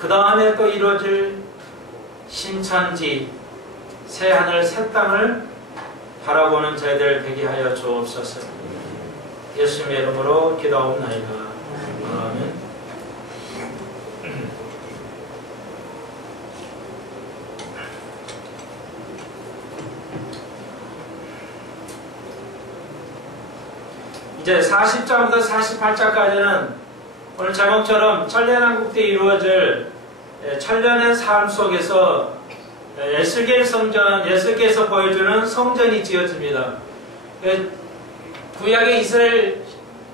그 다음에 또 이루어질 신천지, 새하늘 새 땅을 바라보는 저희들 되게 하여 주옵소서. 예수님의 이름으로 기도하옵나이다. 아멘. 이제 40장부터 48장까지는 오늘 제목처럼 천년왕국 때 이루어질 천년의 삶 속에서 에스겔 성전, 에스겔에서 보여주는 성전이 지어집니다. 구약의 이스라엘,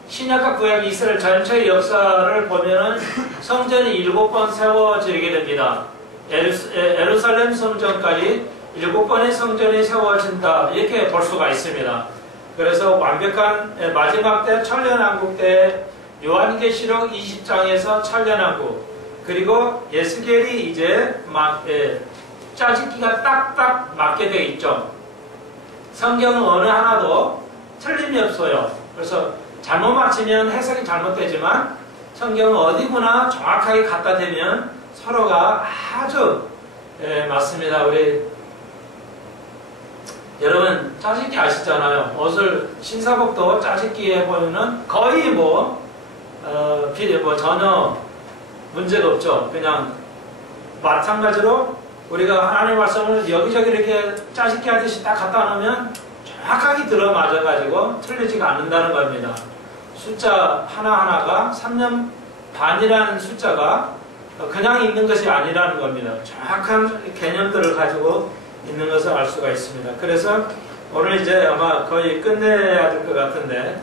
신약과 구약의 이스라엘 전체의 역사를 보면은 성전이 7번 세워지게 됩니다. 예루살렘 성전까지 7번의 성전이 세워진다, 이렇게 볼 수가 있습니다. 그래서 완벽한 마지막 때 천년왕국 때 요한계시록 20장에서 천년왕국, 그리고 에스겔이 이제 막 짜집기가 딱딱 맞게 되어 있죠. 성경은 어느 하나도 틀림이 없어요. 그래서 잘못 맞히면 해석이 잘못되지만 성경은 어디구나 정확하게 갖다 대면 서로가 아주 맞습니다. 우리 여러분 짜집기 아시잖아요. 옷을 신사복도 짜집기에 보면은 거의 전혀 문제가 없죠. 그냥 마찬가지로 우리가 하나님의 말씀을 여기저기 이렇게 짜집기 하듯이 딱 갖다 놓으면 정확하게 들어맞아가지고 틀리지가 않는다는 겁니다. 숫자 하나하나가 3년 반이라는 숫자가 그냥 있는 것이 아니라는 겁니다. 정확한 개념들을 가지고 있는 것을 알 수가 있습니다. 그래서 오늘 이제 아마 거의 끝내야 될 것 같은데,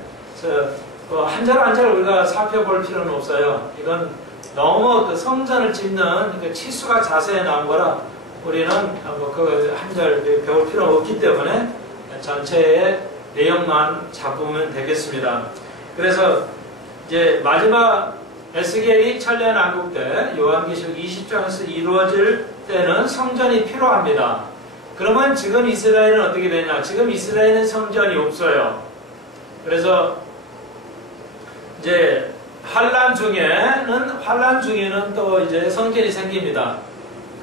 한 절 한 절 우리가 살펴볼 필요는 없어요. 이건 너무 그 성전을 짓는 그 치수가 자세히 나온 거라 우리는 그 한 절 배울 필요가 없기 때문에 전체의 내용만 잡으면 되겠습니다. 그래서 이제 마지막 에스겔이 천년왕국 때 요한계시록 20장에서 이루어질 때는 성전이 필요합니다. 그러면 지금 이스라엘은 어떻게 되냐? 지금 이스라엘은 성전이 없어요. 그래서 이제 환란 중에는 또 이제 성전이 생깁니다.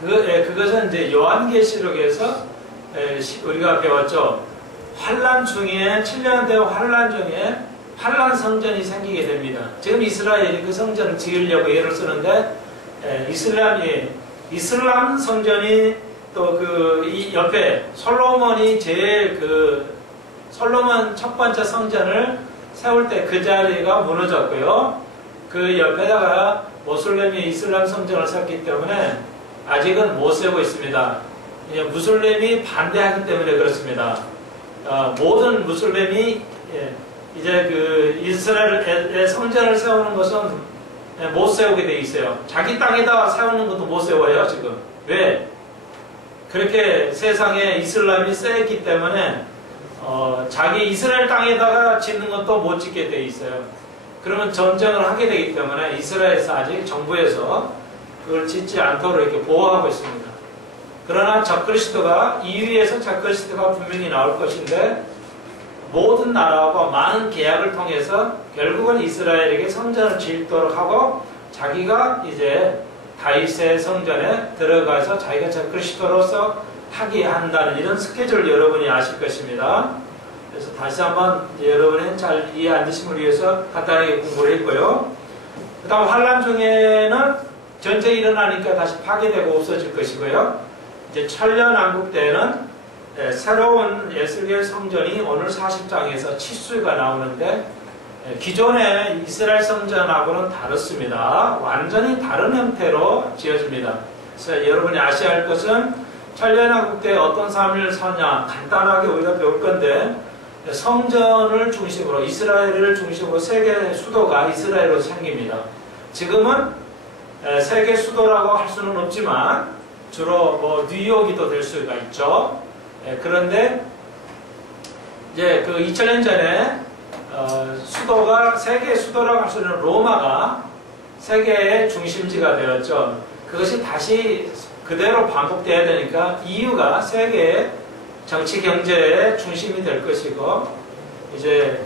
그것은 이제 요한계시록에서 우리가 배웠죠. 환란 중에 7년 된 환란 중에 환란 성전이 생기게 됩니다. 지금 이스라엘이 그 성전을 지으려고 애를 쓰는데 이슬람 성전이 또 이 옆에 솔로몬이 솔로몬 첫 번째 성전을 세울 때 그 자리가 무너졌고요. 그 옆에다가 모슬렘이 이슬람 성전을 세웠기 때문에 아직은 못 세우고 있습니다. 무슬림이 반대하기 때문에 그렇습니다. 모든 무슬림이 이제 이스라엘의 성전을 세우는 것은 못 세우게 돼 있어요. 자기 땅에다 세우는 것도 못 세워요, 지금. 왜? 그렇게 세상에 이슬람이 세기 때문에 자기 이스라엘 땅에다가 짓는 것도 못 짓게 돼 있어요. 그러면 전쟁을 하게 되기 때문에 이스라엘에서 아직 정부에서 그걸 짓지 않도록 이렇게 보호하고 있습니다. 그러나 적그리스도가 이위에서 적그리스도가 분명히 나올 것인데, 모든 나라하고 많은 계약을 통해서 결국은 이스라엘에게 성전을 짓도록 하고 자기가 이제 다윗의 성전에 들어가서 자기가 적그리스도로서 하게 한다는 이런 스케줄을 여러분이 아실 것입니다. 그래서 다시 한번 여러분이 잘 이해 안 되심을 위해서 간단하게 공부를 했고요. 그 다음 환란 중에는 전쟁이 일어나니까 다시 파괴되고 없어질 것이고요. 이제 천년왕국 때는 새로운 에스겔 성전이 오늘 40장에서 치수가 나오는데, 기존의 이스라엘 성전하고는 다릅니다. 완전히 다른 형태로 지어집니다. 그래서 여러분이 아셔야 할 것은 천년왕국 때 어떤 삶을 사냐 간단하게 우리가 배울 건데, 성전을 중심으로 이스라엘을 중심으로 세계 수도가 이스라엘로 생깁니다. 지금은 세계 수도라고 할 수는 없지만 주로 뉴욕이 또 될 수가 있죠. 그런데 이제 2000년 전에 수도가 세계 수도라고 할 수 있는 로마가 세계의 중심지가 되었죠. 그것이 다시 그대로 반복돼야 되니까 EU가 세계의 정치 경제의 중심이 될 것이고, 이제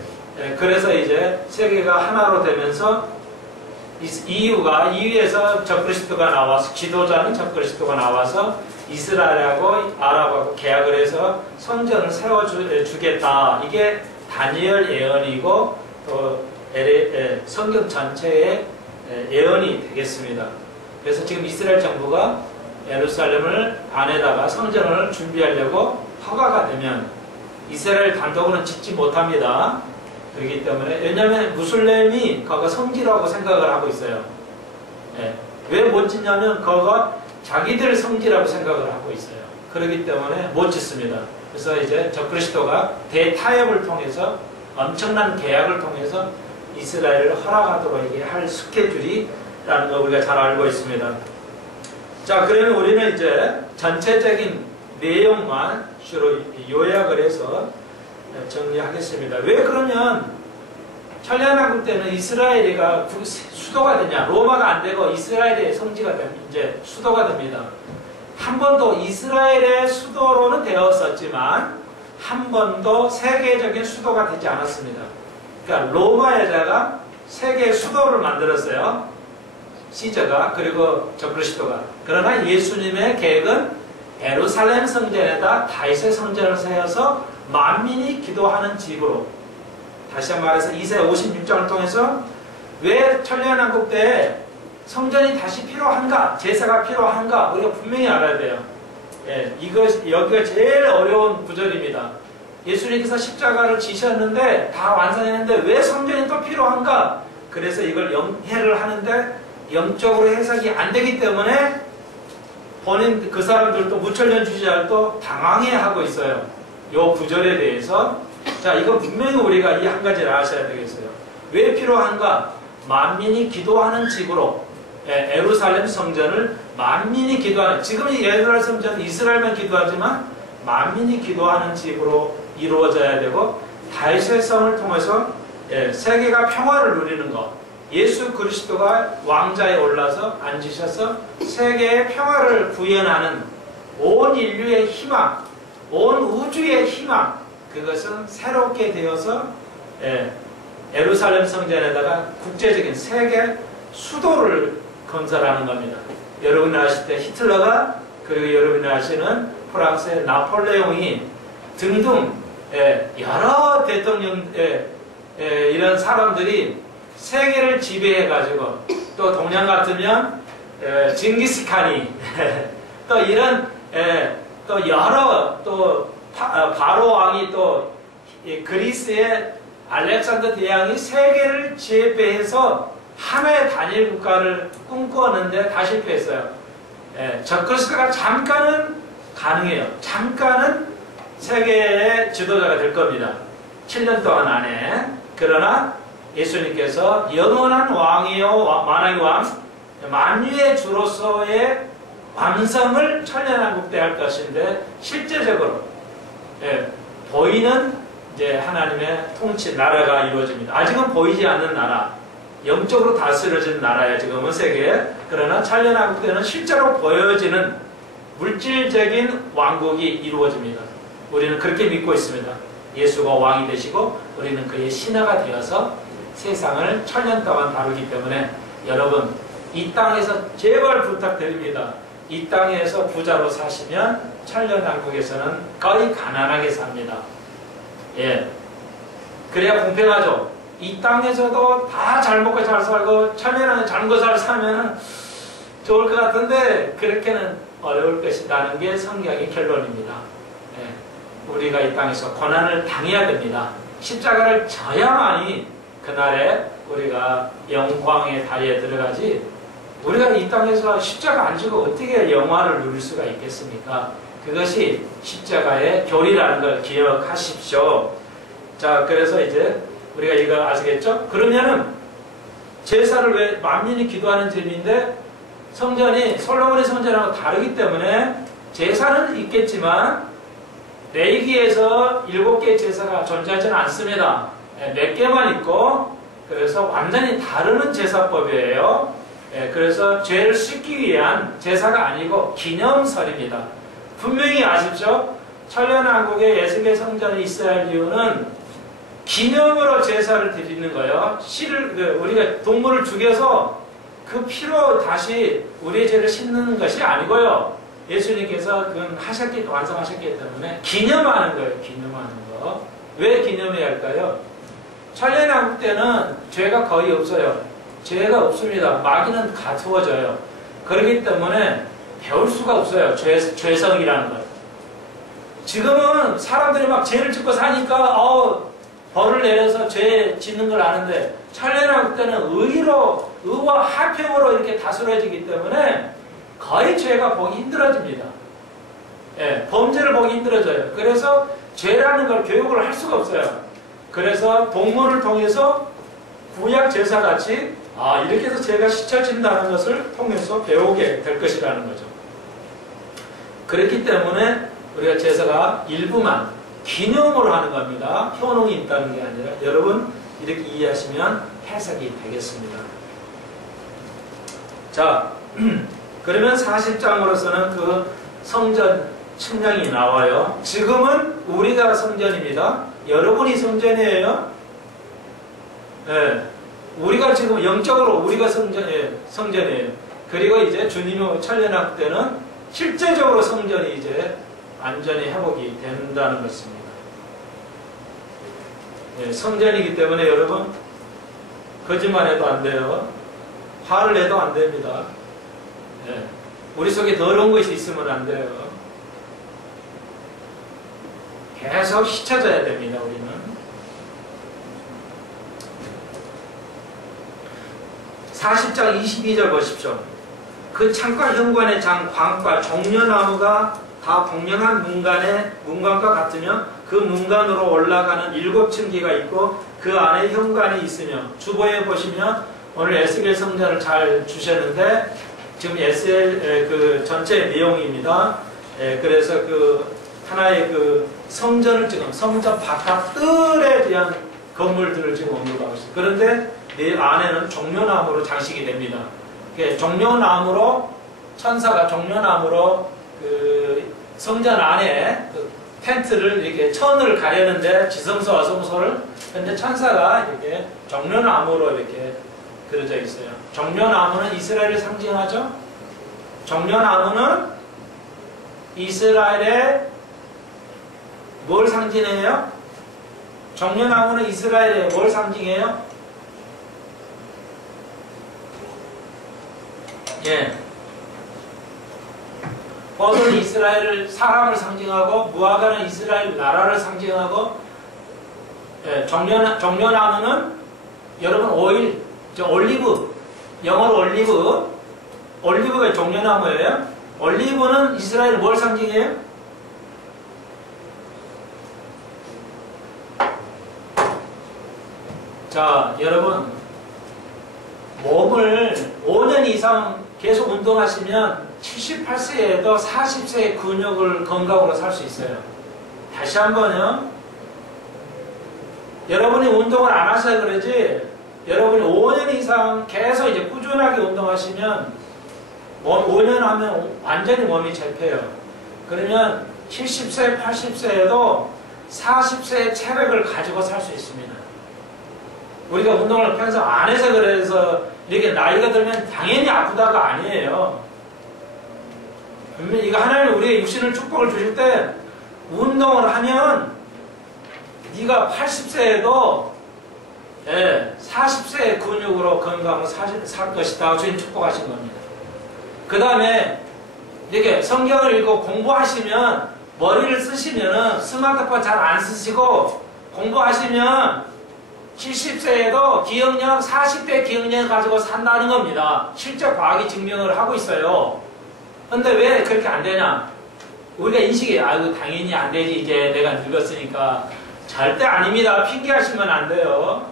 그래서 이제 세계가 하나로 되면서 이유가 이유에서 적그리스도가 나와서 지도자는 적그리스도가 나와서 이스라엘하고 아랍하고 계약을 해서 성전을 세워주겠다. 이게 다니엘 예언이고 또 성경 전체의 예언이 되겠습니다. 그래서 지금 이스라엘 정부가 예루살렘을 안에다가 성전을 준비하려고 허가가 되면 이스라엘 단독으로는 짓지 못합니다. 그렇기 때문에 왜냐하면 무슬림이 그거 성지라고 생각을 하고 있어요. 왜 못 짓냐면 그거가 자기들 성지라고 생각을 하고 있어요. 그렇기 때문에 못 짓습니다. 그래서 이제 적그리스도가 대타협을 통해서 엄청난 계약을 통해서 이스라엘을 허락하도록 이게 할 스케줄이라는 거 우리가 잘 알고 있습니다. 자, 그러면 우리는 이제 전체적인 내용만 주로 요약을 해서 정리하겠습니다. 왜 그러면 천년왕국 때는 이스라엘이가 수도가 되냐? 로마가 안 되고 이스라엘의 성지가 되면 이제 수도가 됩니다. 한 번도 이스라엘의 수도로는 되었었지만 한 번도 세계적인 수도가 되지 않았습니다. 그러니까 로마 여자가 세계 수도를 만들었어요. 시저가 그리고 적그리스도가. 그러나 예수님의 계획은 예루살렘 성전에다 다윗의 성전을 세워서 만민이 기도하는 집으로. 다시 한번 말해서 이사야 56장을 통해서 왜 천년왕국 때 성전이 다시 필요한가? 제사가 필요한가? 우리가 분명히 알아야 돼요. 여기가 제일 어려운 구절입니다. 예수님께서 십자가를 지셨는데 다 완성했는데 왜 성전이 또 필요한가? 그래서 이걸 영해를 하는데 영적으로 해석이 안 되기 때문에 본인 그 사람들도 무천년 주지자들도 당황해하고 있어요. 이 구절에 대해서. 자, 이거 분명히 우리가 이 한 가지를 아셔야 되겠어요. 왜 필요한가? 만민이 기도하는 집으로 예루살렘 성전을 만민이 기도하는, 지금 이 예루살렘 성전은 이스라엘만 기도하지만 만민이 기도하는 집으로 이루어져야 되고 다윗의 성을 통해서 세계가 평화를 누리는 것. 예수 그리스도가 왕자에 올라서 앉으셔서 세계의 평화를 구현하는 온 인류의 희망, 온 우주의 희망, 그것은 새롭게 되어서 예루살렘 성전에다가 국제적인 세계 수도를 건설하는 겁니다. 여러분이 아실 때 히틀러가, 그리고 여러분이 아시는 프랑스의 나폴레옹이 등등 여러 대통령 이런 사람들이 세계를 지배해가지고, 또 동양 같으면 징기스칸이 또 이런 또 여러 또 바로 왕이, 또 그리스의 알렉산더 대왕이 세계를 지배해서 하나의 단일 국가를 꿈꾸었는데 다 실패했어요. 적그리스도가 잠깐은 가능해요. 잠깐은 세계의 지도자가 될 겁니다. 7년 동안 안에. 그러나 예수님께서 영원한 왕이요 만왕의 왕, 만유의 주로서의 완성을 천년왕국 때 할 것인데, 실제적으로 보이는 이제 하나님의 통치 나라가 이루어집니다. 아직은 보이지 않는 나라, 영적으로 다스려진 나라야 지금은 세계에. 그러나 천년왕국 때는 실제로 보여지는 물질적인 왕국이 이루어집니다. 우리는 그렇게 믿고 있습니다. 예수가 왕이 되시고 우리는 그의 신하가 되어서 세상을 천년 동안 다루기 때문에, 여러분 이 땅에서 제발 부탁드립니다. 이 땅에서 부자로 사시면 천년왕국에서는 거의 가난하게 삽니다. 그래야 공평하죠. 이 땅에서도 다 잘 먹고 잘 살고 천년왕국에 잘 사면 좋을 것 같은데, 그렇게는 어려울 것이라는 게 성경의 결론입니다. 우리가 이 땅에서 고난을 당해야 됩니다. 십자가를 져야만이 그날에 우리가 영광의 다리에 들어가지, 우리가 이 땅에서 십자가 안 지고 어떻게 영화를 누릴 수가 있겠습니까? 그것이 십자가의 교리라는 걸 기억하십시오. 자, 그래서 이제 우리가 이거 아시겠죠? 그러면은 제사를 왜 만민이 기도하는 집인데, 성전이 솔로몬의 성전하고 다르기 때문에 제사는 있겠지만 레위기에서 7개의 제사가 존재하지는 않습니다. 몇 개만 있고, 그래서 완전히 다르는 제사법이에요. 그래서 죄를 씻기 위한 제사가 아니고 기념설입니다. 분명히 아십시오? 천년왕국에 예수의 성전이 있어야 할 이유는 기념으로 제사를 드리는 거예요. 우리가 동물을 죽여서 그 피로 다시 우리의 죄를 씻는 것이 아니고요. 예수님께서 그건 완성하셨기 때문에 기념하는 거예요. 기념하는 거. 왜 기념해야 할까요? 천년왕국 때는 죄가 거의 없어요. 죄가 없습니다. 마귀는 가두어져요. 그렇기 때문에 배울 수가 없어요. 죄성이라는 걸. 지금은 사람들이 막 죄를 짓고 사니까 벌을 내려서 죄 짓는 걸 아는데 천년왕국 때는 의와 화평으로 이렇게 다스려지기 때문에 거의 죄가 보기 힘들어집니다. 예, 범죄를 보기 힘들어져요. 그래서 죄라는 걸 교육을 할 수가 없어요. 그래서 동물을 통해서 구약 제사같이 이렇게 해서 죄가 씻어진다는 것을 통해서 배우게 될 것이라는 거죠. 그렇기 때문에 우리가 제사가 일부만 기념으로 하는 겁니다. 효능이 있다는 게 아니라 여러분 이렇게 이해하시면 해석이 되겠습니다. 자, 그러면 40장으로서는 그 성전 측량이 나와요. 지금은 우리가 성전입니다. 여러분이 성전이에요. 네. 우리가 지금 영적으로 우리가 성전이에요. 그리고 이제 주님의 천년왕국 때는 실제적으로 성전이 이제 완전히 회복이 된다는 것입니다. 네, 성전이기 때문에 여러분 거짓말해도 안 돼요. 화를 내도 안 됩니다. 네, 우리 속에 더러운 것이 있으면 안 돼요. 계속 씻어져야 됩니다. 우리는. 40장 22절 보십시오. 그 창과 현관의 장 광과 종려나무가 다 공명한 문관과 같으며 그 문관으로 올라가는 7층기가 있고 그 안에 현관이 있으며 주보에 보시면 오늘 에스겔 성전을 잘 주셨는데 지금 에스겔 그 전체 내용입니다. 그래서 그 하나의 그 성전을 지금 성전 바깥 뜰에 대한 건물들을 지금 언급하고 있습니다. 그런데 이 안에는 종려나무로 장식이 됩니다. 종려나무로 천사가 종려나무로 그 성전 안에 그 텐트를 이렇게 천을 가려는데 지성소와 성소를 근데 천사가 이렇게 종려나무로 이렇게 그려져 있어요. 종려나무는 이스라엘을 상징하죠. 종려나무는 이스라엘의 뭘 상징해요? 종려나무는 이스라엘의 뭘 상징해요? 예. 버드는 이스라엘 사람을 상징하고 무화과는 이스라엘 나라를 상징하고 예, 종려나무는 여러분 오일, 올리브, 영어로 올리브가 종려나무예요. 올리브는 이스라엘 뭘 상징해요? 자, 여러분 몸을 5년 이상 계속 운동하시면 78세에도 40세의 근육을 건강으로 살 수 있어요. 다시 한번요. 여러분이 운동을 안 하셔서 그러지 여러분이 5년 이상 계속 이제 꾸준하게 운동하시면 5년 하면 완전히 몸이 잡혀요. 그러면 70세, 80세에도 40세의 체력을 가지고 살 수 있습니다. 우리가 운동을 평소 안 해서 그래서 이렇게 나이가 들면 당연히 아프다가 아니에요. 이거 하나님 우리의 육신을 축복을 주실 때 운동을 하면 네가 80세에도 40세의 근육으로 건강을 살 것이다. 주님 축복하신 겁니다. 그 다음에 이렇게 성경을 읽고 공부하시면 머리를 쓰시면 스마트폰 잘 안 쓰시고 공부하시면 70세에도 기억력 40대 기억력을 가지고 산다는 겁니다. 실제 과학이 증명을 하고 있어요. 근데 왜 그렇게 안 되냐? 우리가 인식이 아이고 당연히 안 되지 이제 내가 늙었으니까. 절대 아닙니다. 핑계하시면 안 돼요.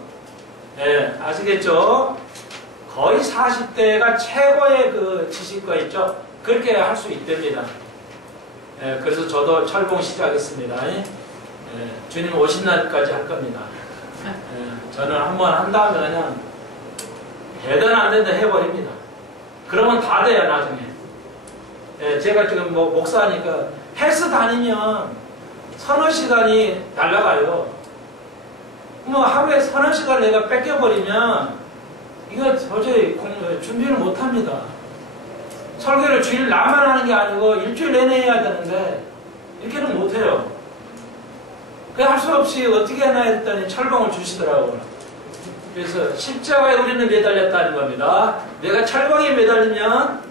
네, 아시겠죠? 거의 40대가 최고의 그 지식과 있죠? 그렇게 할 수 있답니다. 네, 그래서 저도 철봉 시작했습니다. 네, 주님 오신 날까지 할 겁니다. 저는 한번 한 다음에 그냥 되든 안 되든 해버립니다. 그러면 다 돼요 나중에. 제가 지금 뭐 목사니까 헬스 다니면 서너 시간이 날아가요. 뭐 하루에 서너 시간 내가 뺏겨버리면 이거 도저히 준비를 못합니다. 설교를 주일 나만 하는 게 아니고 일주일 내내 해야 되는데 이렇게는 못해요. 그 할 수 없이 어떻게 하나 했더니 철봉을 주시더라고요. 그래서 십자가에 우리는 매달렸다는 겁니다. 내가 철봉에 매달리면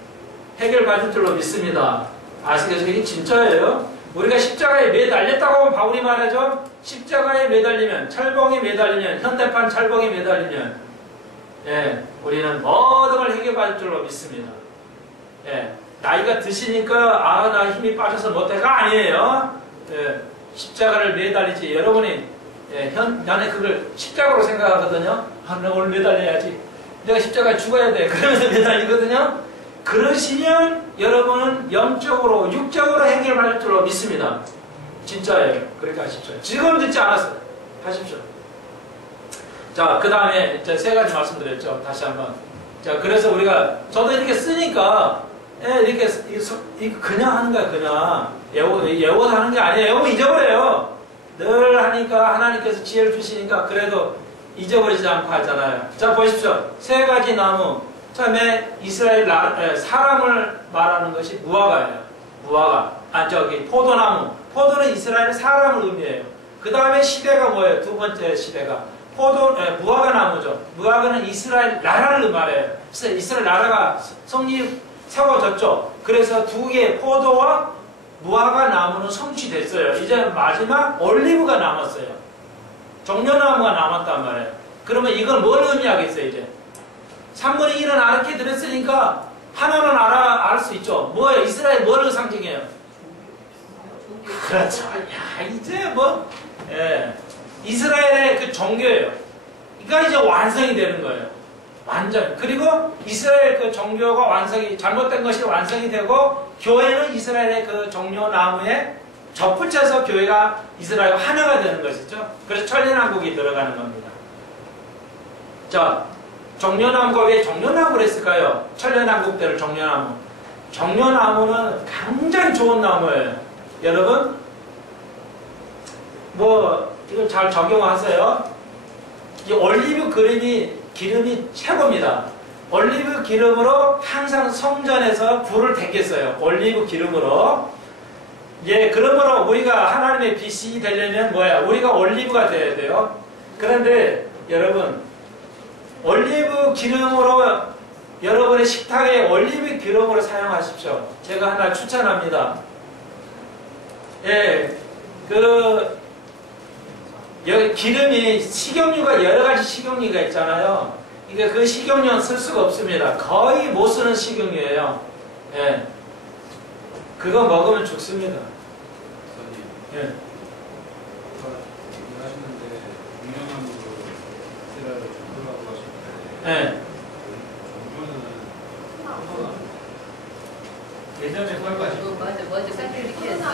해결받을 줄로 믿습니다. 아시겠어요? 이게 진짜예요. 우리가 십자가에 매달렸다고 바울이 말하죠. 십자가에 매달리면, 철봉에 매달리면, 현대판 철봉에 매달리면, 예, 우리는 모든 걸 해결받을 줄로 믿습니다. 예, 나이가 드시니까 나 힘이 빠져서 못해가 아니에요. 예, 십자가를 매달리지. 여러분이 나는 그걸 십자가로 생각하거든요. 내가 오늘 매달려야지. 내가 십자가에 죽어야 돼. 그러면서 매달리거든요. 그러시면 여러분은 영적으로 육적으로 해결받을 줄로 믿습니다. 진짜예요. 그렇게 하십시오. 지금 듣지 않았어요. 하십시오. 자, 그 다음에 이제 세 가지 말씀드렸죠. 다시 한번. 자, 그래서 우리가 저도 이렇게 쓰니까 이렇게 그냥 하는 거야. 그냥 예고도 하는 게 아니에요. 예고 잊어버려요. 늘 하니까 하나님께서 지혜를 주시니까 그래도 잊어버리지 않고 하잖아요. 자, 보십시오. 세 가지 나무. 처음에 이스라엘 사람을 말하는 것이 무화과예요. 무화과. 포도나무. 포도는 이스라엘 사람을 의미해요. 그 다음에 시대가 뭐예요? 두 번째 시대가. 무화과 나무죠. 무화과는 이스라엘 나라를 말해요. 그래서 이스라엘 나라가 세워졌죠. 그래서 두 개의 포도와 무화과 나무는 성취됐어요. 이제 마지막 올리브가 남았어요. 종려나무가 남았단 말이에요. 그러면 이걸 뭘 의미하겠어요, 이제? 3분의 1은 알게 들었으니까 하나는 알 수 있죠. 뭐예요? 이스라엘 뭐를 상징해요? 그렇죠. 야, 이제 이스라엘의 그 종교예요. 그러니까 이제 완성이 되는 거예요. 완전. 그리고 이스라엘 그 종교가 잘못된 것이 완성이 되고, 교회는 이스라엘의 그 종려나무에 접붙여서 교회가 이스라엘과 하나가 되는 것이죠. 그래서 천년왕국이 들어가는 겁니다. 자, 종려나무가 왜 종려나무를 했을까요? 천년왕국 때를 종려나무. 종려나무는 굉장히 좋은 나무예요. 여러분, 이걸 잘 적용하세요. 이 올리브 기름이 최고입니다. 올리브 기름으로 항상 성전에서 불을 땡겼어요. 올리브 기름으로. 예, 그러므로 우리가 하나님의 빛이 되려면 우리가 올리브가 되어야 돼요. 그런데 여러분, 올리브 기름으로 여러분의 식탁에 올리브 기름으로 사용하십시오. 제가 하나 추천합니다. 예, 여기 기름이 식용유가 여러 가지 식용유가 있잖아요. 그러니까 그 식용유는 쓸 수가 없습니다. 거의 못 쓰는 식용유예요. 예, 그거 먹으면 죽습니다. 예. 하시는데 유명한으로 이스라엘 종교라고 하시는데 예. 종교는 예전에 거기까지. 먼저 싹 이렇게 했어.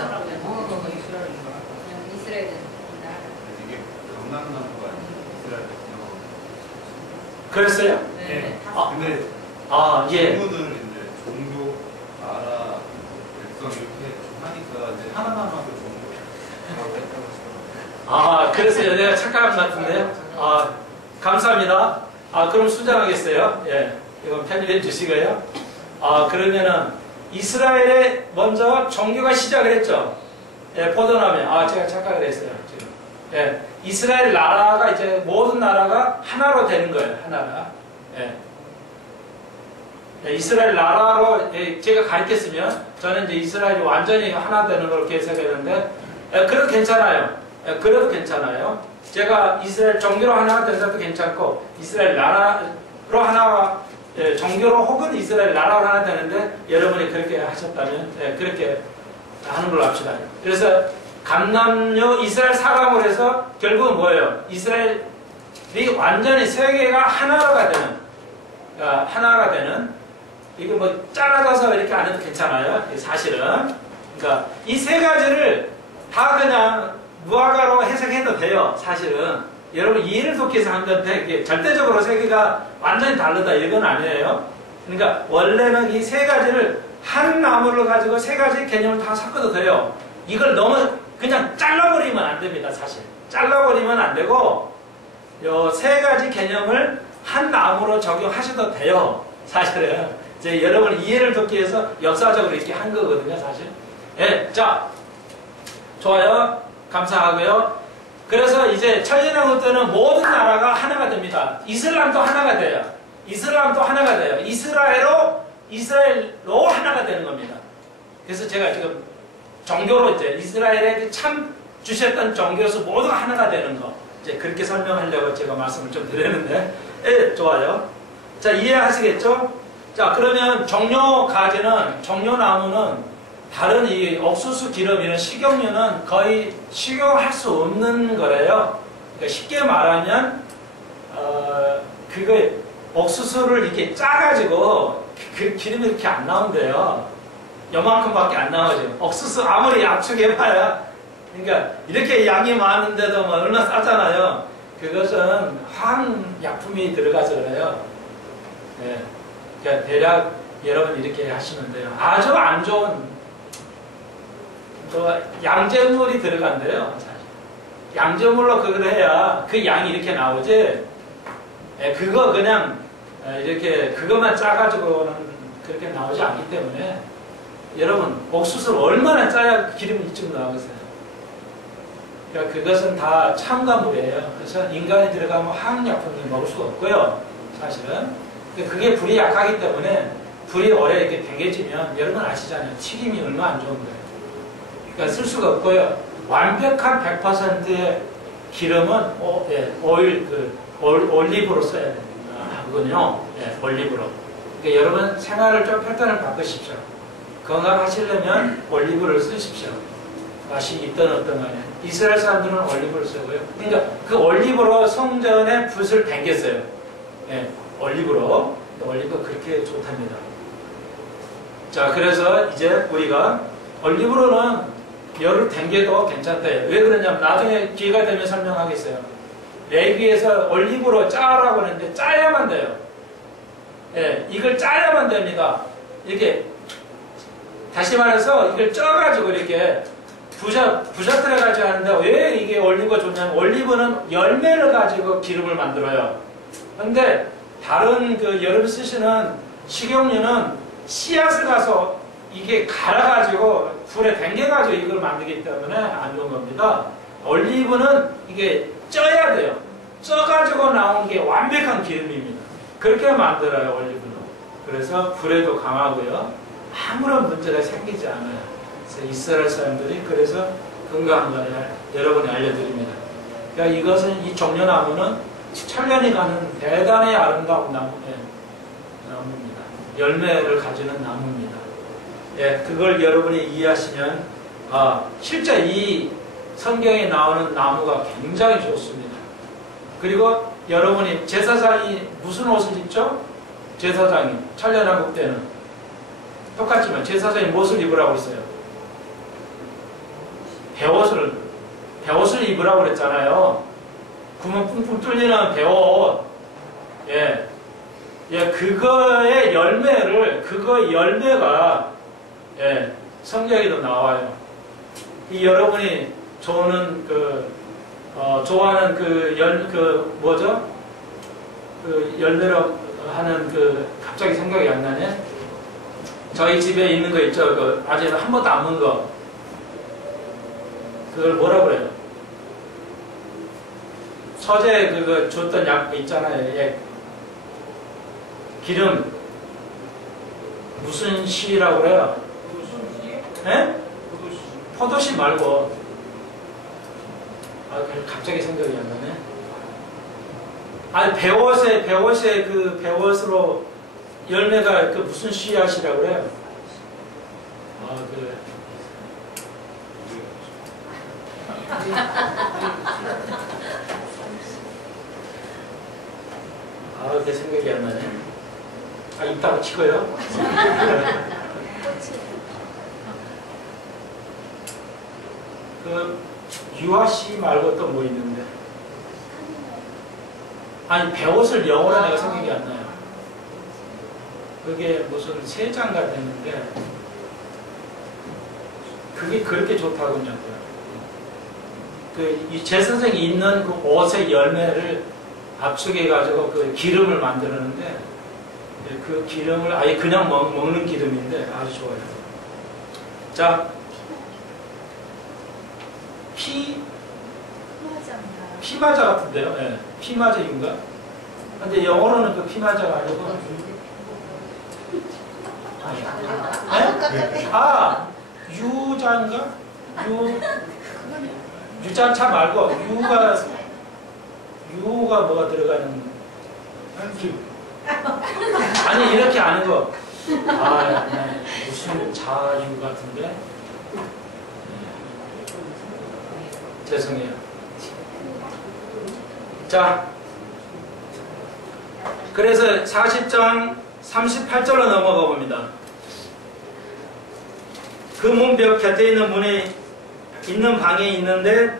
이스라엘은 이게 강남나무가 아니에요. 이스라엘 그랬어요? 네. 근데 예. 친구들 이제 종교, 나라, 백성 이렇게 하니까 이제 하나만 하고 종교라고 했다고 그래서 내가 착각한 것 같은데요. 감사합니다. 그럼 수정하겠어요. 예. 이건 편집해 주시고요. 그러면은 이스라엘에 먼저 종교가 시작을 했죠. 예, 포도나무에. 제가 착각을 했어요. 지금. 예. 이스라엘 나라가 이제 모든 나라가 하나로 되는 거예요. 하나가. 예. 예, 이스라엘 나라로 제가 가르쳤으면 저는 이제 이스라엘이 완전히 하나 되는 걸 계획했는데 그래도 괜찮아요. 그래도 괜찮아요. 제가 이스라엘 종교로 하나가 된다도 괜찮고 이스라엘 나라로 하나 종교로 혹은 이스라엘 나라로 하나 되는데 여러분이 그렇게 하셨다면 그렇게 하는 걸로 합시다. 그래서 감남요 이스라엘 사람으로 해서 결국은 뭐예요? 이스라엘이 완전히 세계가 하나가 되는 이거 잘라져서 이렇게 안 해도 괜찮아요. 사실은. 그러니까 이 세 가지를 다 그냥 무화과로 해석해도 돼요. 사실은. 여러분 이해를 돕기 위해서 한 건데 이게 절대적으로 세계가 완전히 다르다 이건 아니에요. 그러니까 원래는 이 세 가지를 한 나무를 가지고 세 가지 개념을 다 섞어도 돼요. 이걸 너무 그냥 잘라버리면 안 됩니다. 사실. 잘라버리면 안 되고 요 세 가지 개념을 한 나무로 적용하셔도 돼요. 사실은 이제 여러분 이해를 돕기 위해서 역사적으로 이렇게 한 거거든요, 사실. 예, 자, 좋아요. 감사하고요. 그래서 이제 천년왕국 때는 모든 나라가 하나가 됩니다. 이슬람도 하나가 돼요. 이슬람도 하나가 돼요. 이스라엘로 하나가 되는 겁니다. 그래서 제가 지금 종교로 이제 이스라엘에 참 주셨던 종교에서 모두가 하나가 되는 거. 이제 그렇게 설명하려고 제가 말씀을 좀 드렸는데, 예, 좋아요. 자, 이해하시겠죠? 자, 그러면 종려나무는 다른 이 옥수수 기름 이런 식용유는 거의 식용할 수 없는 거래요. 그러니까 쉽게 말하면, 옥수수를 이렇게 짜가지고 그 기름이 이렇게 안 나온대요. 요만큼밖에 안 나오죠. 옥수수 아무리 압축해봐야, 그러니까 이렇게 양이 많은데도 뭐 얼마나 싸잖아요. 그것은 화학약품이 들어가서 그래요. 네. 그러니까 대략 여러분 이렇게 하시면 돼요. 아주 안 좋은 양잿물이 들어간대요. 사실. 양잿물로 그걸 해야 그 양이 이렇게 나오지. 네, 그거 그냥 이렇게 그것만 짜가지고는 그렇게 나오지 않기 때문에 여러분 옥수수를 얼마나 짜야 기름이 이쪽 나오겠어요. 그러니까 그것은 다 첨가물이에요. 그래서 인간이 들어가면 화학약품을 먹을 수가 없고요. 사실은. 그게 불이 약하기 때문에 불이 오래 이렇게 배겨지면 여러분 아시잖아요. 튀김이 얼마나 안 좋은 거예요. 그러니까 쓸 수가 없고요. 완벽한 100%의 기름은 올리브로 써야 됩니다. 하군요. 예, 올리브로. 그러니까 여러분 생활을 좀 패턴을 바꾸십시오. 건강하시려면 올리브를 쓰십시오. 맛이 있든 어떤 간에. 이스라엘 사람들은 올리브를 쓰고요. 그러니까 그 올리브로 성전에 붓을 당겼어요. 예, 올리브로. 올리브가 그렇게 좋답니다. 자, 그래서 이제 우리가 올리브로는 열을 당겨도 괜찮대요. 왜 그러냐면 나중에 기회가 되면 설명하겠어요. 레위기에서 올리브로 짜라고 하는데 짜야만 돼요. 예, 이걸 짜야만 됩니다. 이렇게 다시 말해서 이걸 쪄가지고 이렇게 부셔뜨려 가지고 하는데 왜 이게 올리브가 좋냐면 올리브는 열매를 가지고 기름을 만들어요. 그런데 다른 여러분 쓰시는 식용유는 씨앗을 가서 이게 갈아가지고 불에 당겨가지고 이걸 만들기 때문에 안 좋은 겁니다. 올리브는 이게 쪄야 돼요. 쪄가지고 나온 게 완벽한 기름입니다. 그렇게 만들어요, 올리브는. 그래서 불에도 강하고요. 아무런 문제가 생기지 않아요. 그래서 이스라엘 사람들이 그래서 건강한 걸 여러분이 알려드립니다. 그러니까 이것은 이 종려나무는 천년이 가는 대단히 아름다운 나무입니다. 열매를 가지는 나무입니다. 예, 그걸 여러분이 이해하시면 실제 이 성경에 나오는 나무가 굉장히 좋습니다. 그리고 여러분이 제사장이 무슨 옷을 입죠? 제사장이 천년왕국 때는 똑같지만 제사장이 무엇을 입으라고 했어요? 배옷을 입으라고 그랬잖아요. 구멍 뿡뿡 뚫리는 배옷. 예. 예, 그거의 열매가, 예, 성경에도 나와요. 이 여러분이 좋아하는 뭐죠? 열매로 하는 갑자기 생각이 안 나네? 저희 집에 있는 거 있죠? 아직 한 번도 안 먹은 거. 그걸 뭐라 그래요? 서재 그거 줬던 약 있잖아요. 예. 기름. 무슨 씨라고 그래요? 예? 포도씨 말고. 갑자기 생각이 안 나네. 아니, 배옷에 배옷으로 열매가 무슨 씨앗이라고 그래요? 그게 생각이 안 나네. 이따가 치고요. 유아씨 말고 또 뭐 있는데? 아니, 배옷을 영어로 내가 생각이 안 나요. 그게 무슨 세장 같았는데, 그게 그렇게 좋다군요. 이 제사장이 입는 그 옷의 열매를 압축해가지고 그 기름을 만드는데 그 기름을 아예 그냥 먹는 기름인데 아주 좋아요. 자, 피마자 같은데요? 네. 피마자인가? 근데 영어로는 그 피마자가 아니고 네? 아, 유자인가? 유자차 말고 유가 뭐가 들어가는 아니 이렇게 아는 거 무슨 자유 같은데 죄송해요. 자, 그래서 40장 38절로 넘어가 봅니다. 그 문벽 곁에 있는 문에 있는 방에 있는데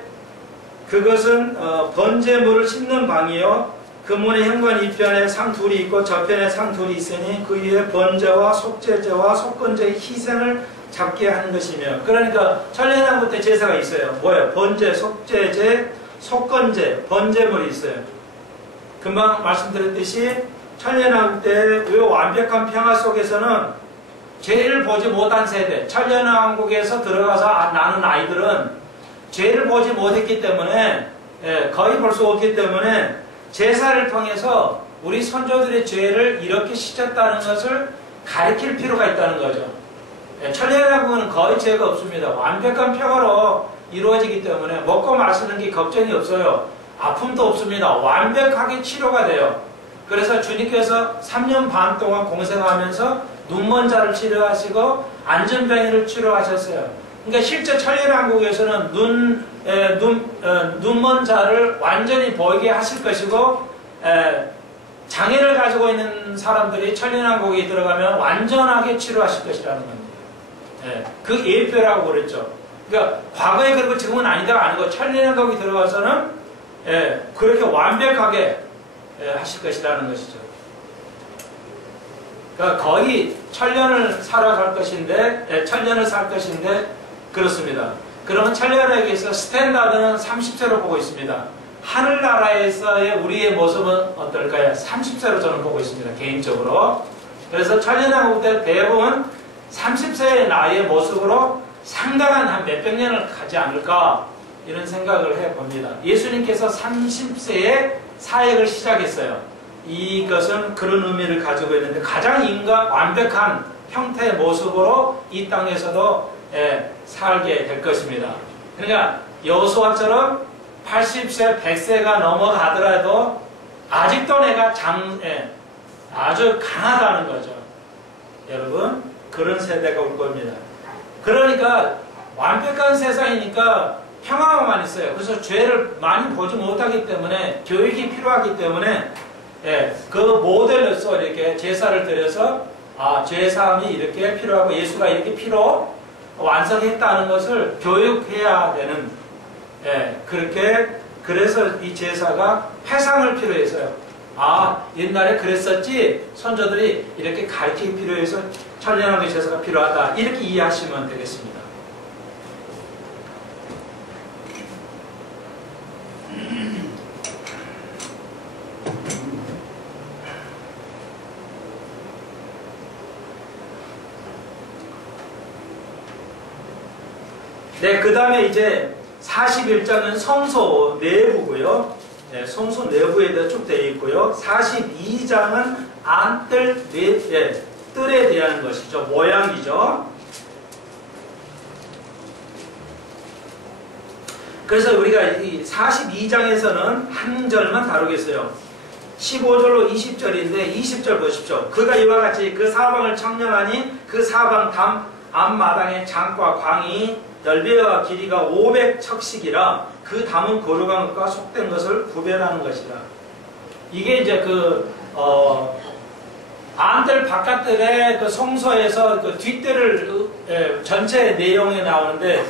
그것은 번제물을 씻는 방이요 그 문의 현관 이편에 상 둘이 있고 저편에 상 둘이 있으니 그 위에 번제와 속죄제와 속건제의 희생을 잡게 하는 것이며 그러니까 천년왕국 때 제사가 있어요. 뭐예요? 번제, 속죄제, 속건제, 번제물이 있어요. 금방 말씀드렸듯이 천년왕국 때 이 완벽한 평화 속에서는 죄를 보지 못한 세대, 천년왕국에서 들어가서 나는 아이들은 죄를 보지 못했기 때문에 거의 볼 수 없기 때문에 제사를 통해서 우리 선조들의 죄를 이렇게 씻었다는 것을 가르칠 필요가 있다는 거죠. 천년왕국은 거의 죄가 없습니다. 완벽한 평화로 이루어지기 때문에 먹고 마시는 게 걱정이 없어요. 아픔도 없습니다. 완벽하게 치료가 돼요. 그래서 주님께서 3년 반 동안 공생하면서 눈먼 자를 치료하시고 안전병이를 치료하셨어요. 그러니까 실제 천년왕국에서는 눈먼 자를 완전히 보이게 하실 것이고 장애를 가지고 있는 사람들이 천년왕국에 들어가면 완전하게 치료하실 것이라는 겁니다. 그 예표라고 그랬죠. 그러니까 과거에 그렇고 지금은 아니다가 아니고 천년왕국에 들어가서는 그렇게 완벽하게 하실 것이라는 것이죠. 그러니까 거의 천년을 살아갈 것인데 천년을 살 것인데 그렇습니다. 그러면 천년에게서 스탠다드는 30세로 보고 있습니다. 하늘나라에서의 우리의 모습은 어떨까요? 30세로 저는 보고 있습니다. 개인적으로. 그래서 천년왕국 때 대부분 30세의 나이의 모습으로 상당한 한 몇백 년을 가지 않을까 이런 생각을 해봅니다. 예수님께서 30세에 사역을 시작했어요. 이것은 그런 의미를 가지고 있는데 가장 완벽한 형태의 모습으로 이 땅에서도 살게 될 것입니다. 그러니까 여호수아처럼 80세, 100세가 넘어가더라도 아직도 내가 아주 강하다는 거죠. 여러분, 그런 세대가 올 겁니다. 그러니까 완벽한 세상이니까 평화만 있어요. 그래서 죄를 많이 보지 못하기 때문에 교육이 필요하기 때문에 그 모델로서 이렇게 제사를 드려서 죄사함이 이렇게 필요하고 예수가 이렇게 피로 완성했다는 것을 교육해야 되는 그렇게 그래서 이 제사가 회상을 필요해서요. 옛날에 그랬었지 선조들이 이렇게 가르치기 필요해서 천년왕국의 제사가 필요하다 이렇게 이해하시면 되겠습니다. 네, 그 다음에 이제 41장은 성소 내부고요. 성소 내부에 대해 쭉 되어 있고요. 42장은 안뜰 뜰에 대한 것이죠. 모양이죠. 그래서 우리가 이 42장에서는 한 절만 다루겠어요. 15절로 20절인데 20절 보십시오. 그가 이와 같이 그 사방을 청량하니 그 사방 앞마당의 장과 광이 넓이와 길이가 500척씩이라 그 담은 거룩한 것과 속된 것을 구별하는 것이라. 이게 이제 안뜰 바깥뜰의 그 성소에서 그 뒷뜰을 전체 내용에 나오는데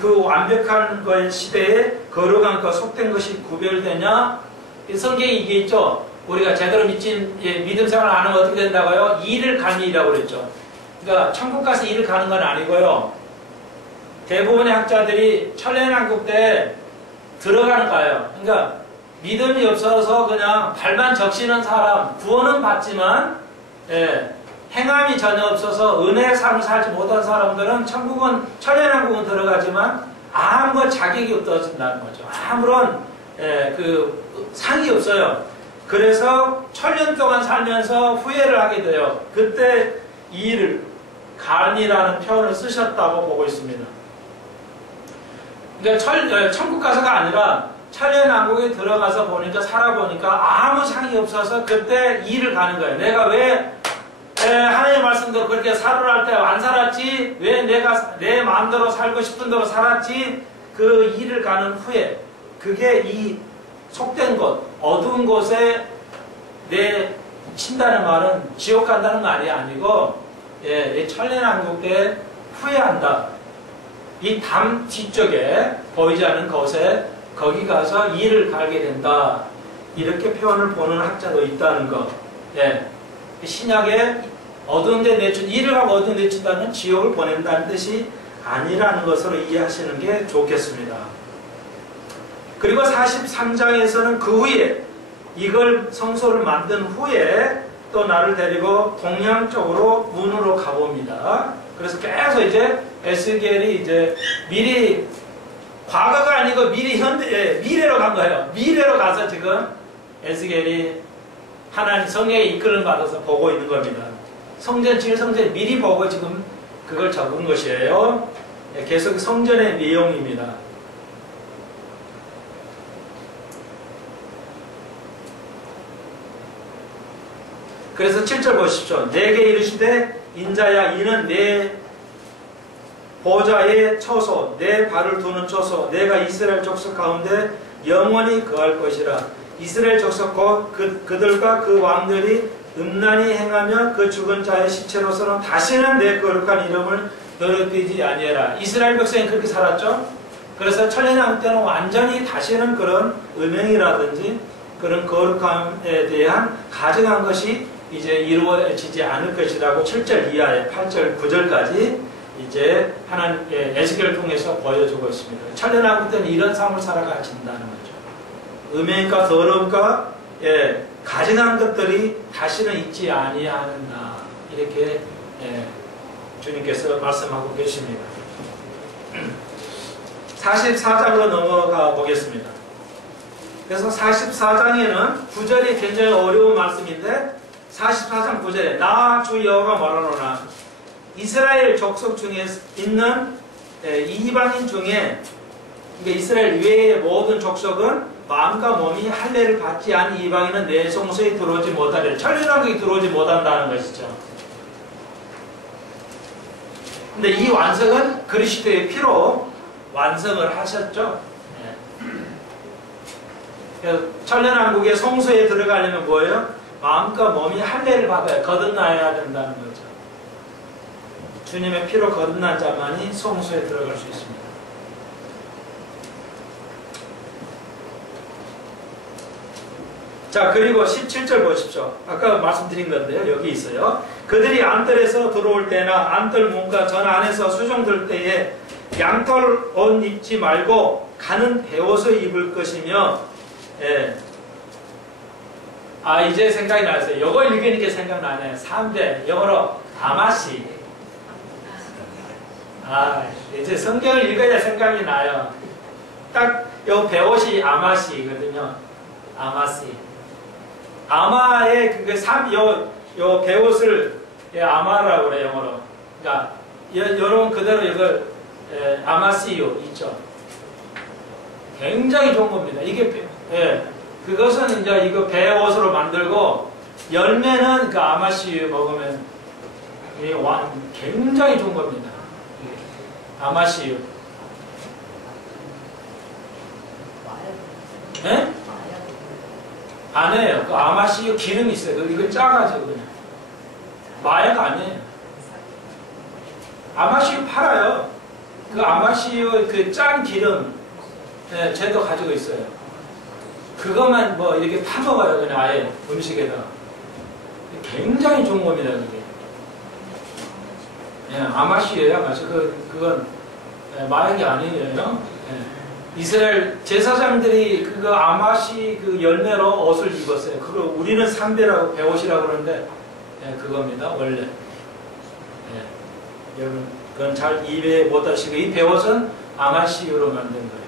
그 완벽한 것 시대에 거룩한 것, 속된 것이 구별되냐? 이 성경에 이게 있죠. 우리가 제대로 믿음 생활 안 하면 어떻게 된다고요? 일을 가는 일이라고 그랬죠. 그러니까 천국 가서 일을 가는 건 아니고요. 대부분의 학자들이 천년왕국 때 들어가는 거예요. 그러니까 믿음이 없어서 그냥 발만 적시는 사람, 구원은 받지만 행함이 전혀 없어서 은혜의 삶을 살지 못한 사람들은 천국은, 천연왕국은 들어가지만 아무런 자격이 없어진다는 거죠. 아무런 그 상이 없어요. 그래서 천년 동안 살면서 후회를 하게 돼요. 그때 이 일을 간이라는 표현을 쓰셨다고 보고 있습니다. 그러니까 천국 가서가 아니라 천연왕국에 들어가서 보니까, 살아보니까 아무 상이 없어서 그때 이 일을 가는 거예요. 내가 왜 하나님의 말씀대로 그렇게 살으라 할 때 안 살았지? 왜 내가 내 마음대로 살고 싶은 대로 살았지? 그 일을 가는 후에, 그게 이 속된 곳, 어두운 곳에 내 친다는 말은 지옥 간다는 말이 아니고, 천년왕국 때 후회한다. 이 담 뒤쪽에 보이지 않는 곳에 거기 가서 일을 갈게 된다. 이렇게 표현을 보는 학자도 있다는 거. 신약에 어두운 데 내춘, 일을 하고 어두운 데 내춘다는 지옥을 보낸다는 뜻이 아니라는 것으로 이해하시는 게 좋겠습니다. 그리고 43장에서는 그 후에 이걸 성소를 만든 후에 또 나를 데리고 동양 쪽으로 문으로 가봅니다. 그래서 계속 이제 에스겔이 이제 미리, 과거가 아니고 미래로 간 거예요. 미래로 가서 지금 에스겔이 하나님 성령의 이끌음 받아서 보고 있는 겁니다. 성전, 지금 성전 미리 보고 지금 그걸 적은 것이에요. 계속 성전의 내용입니다. 그래서 7절 보십시오. 내게 이르시되 인자야, 이는 내 보좌의 처소, 내 발을 두는 처소, 내가 이스라엘 족속 가운데 영원히 거할 것이라. 이스라엘 족속 곧 그들과 그 왕들이 음란히 행하며 그 죽은 자의 시체로서는 다시는 내 거룩한 이름을 더럽히지 아니하라. 이스라엘 백성이 그렇게 살았죠. 그래서 천년왕국 때는 완전히 다시는 그런 음행이라든지 그런 거룩함에 대한 가증한 것이 이제 이루어지지 않을 것이라고 7절 이하에 8절 9절까지 이제 하나님 에스겔을 통해서 보여주고 있습니다. 천년왕국 때는 이런 삶을 살아가신다는 거죠. 음행과 더러움과 가증한 것들이 다시는 있지 아니하는다. 이렇게 주님께서 말씀하고 계십니다. 44장으로 넘어가 보겠습니다. 그래서 44장에는 9절이 굉장히 어려운 말씀인데 44장 9절에 나 주 여호와가 말하노라. 이스라엘 족속 중에 있는 이방인 중에, 그러니까 이스라엘 외의 모든 족속은 마음과 몸이 할례를 받지 않은 이방인은 내 성소에 들어오지 못하리라. 천년왕국에 들어오지 못한다는 것이죠. 근데 이 완성은 그리스도의 피로 완성을 하셨죠. 천년왕국의 성소에 들어가려면 뭐예요? 마음과 몸이 할례를 받아야, 거듭나야 된다는 거죠. 주님의 피로 거듭난 자만이 성소에 들어갈 수 있습니다. 자, 그리고 17절 보십시오. 아까 말씀드린 건데요. 여기 있어요. 그들이 안뜰에서 들어올 때나 안뜰 문과 전 안에서 수종 들 때에 양털 옷 입지 말고 가는 베옷을 입을 것이며, 이제 생각이 났어요. 이거 읽으니까 생각나네. 3대, 영어로 아마시. 이제 성경을 읽어야 생각이 나요. 딱, 요 베옷이 아마시거든요. 아마시. 아마의 요 베옷을 아마라고 그래요, 영어로. 그러니까, 여러분 그대로 이걸, 아마시요 있죠. 굉장히 좋은 겁니다. 이게, 그것은 이제 이거 베옷으로 만들고, 열매는 그 아마시유 먹으면, 굉장히 좋은 겁니다. 아마시유. 네? 아니에요. 그 아마시유 기름이 있어요. 이거 짜가지고 그냥. 마약 아니에요. 아마시유 팔아요. 그 아마시유 그 짠 기름, 쟤도 가지고 있어요. 그것만 뭐 이렇게 파먹어요. 그냥 아예 음식에다. 굉장히 좋은 겁니다. 그게. 아마시유예요. 아마시. 그건 마약이 아니에요. 이스라엘 제사장들이 그거 아마시 그 열매로 옷을 입었어요. 그걸 우리는 삼배라고 베옷이라고 그러는데 예, 그겁니다. 원래. 예. 여러분 그건 잘 이해 못하시고 이 베옷은 아마시유로 만든 거예요.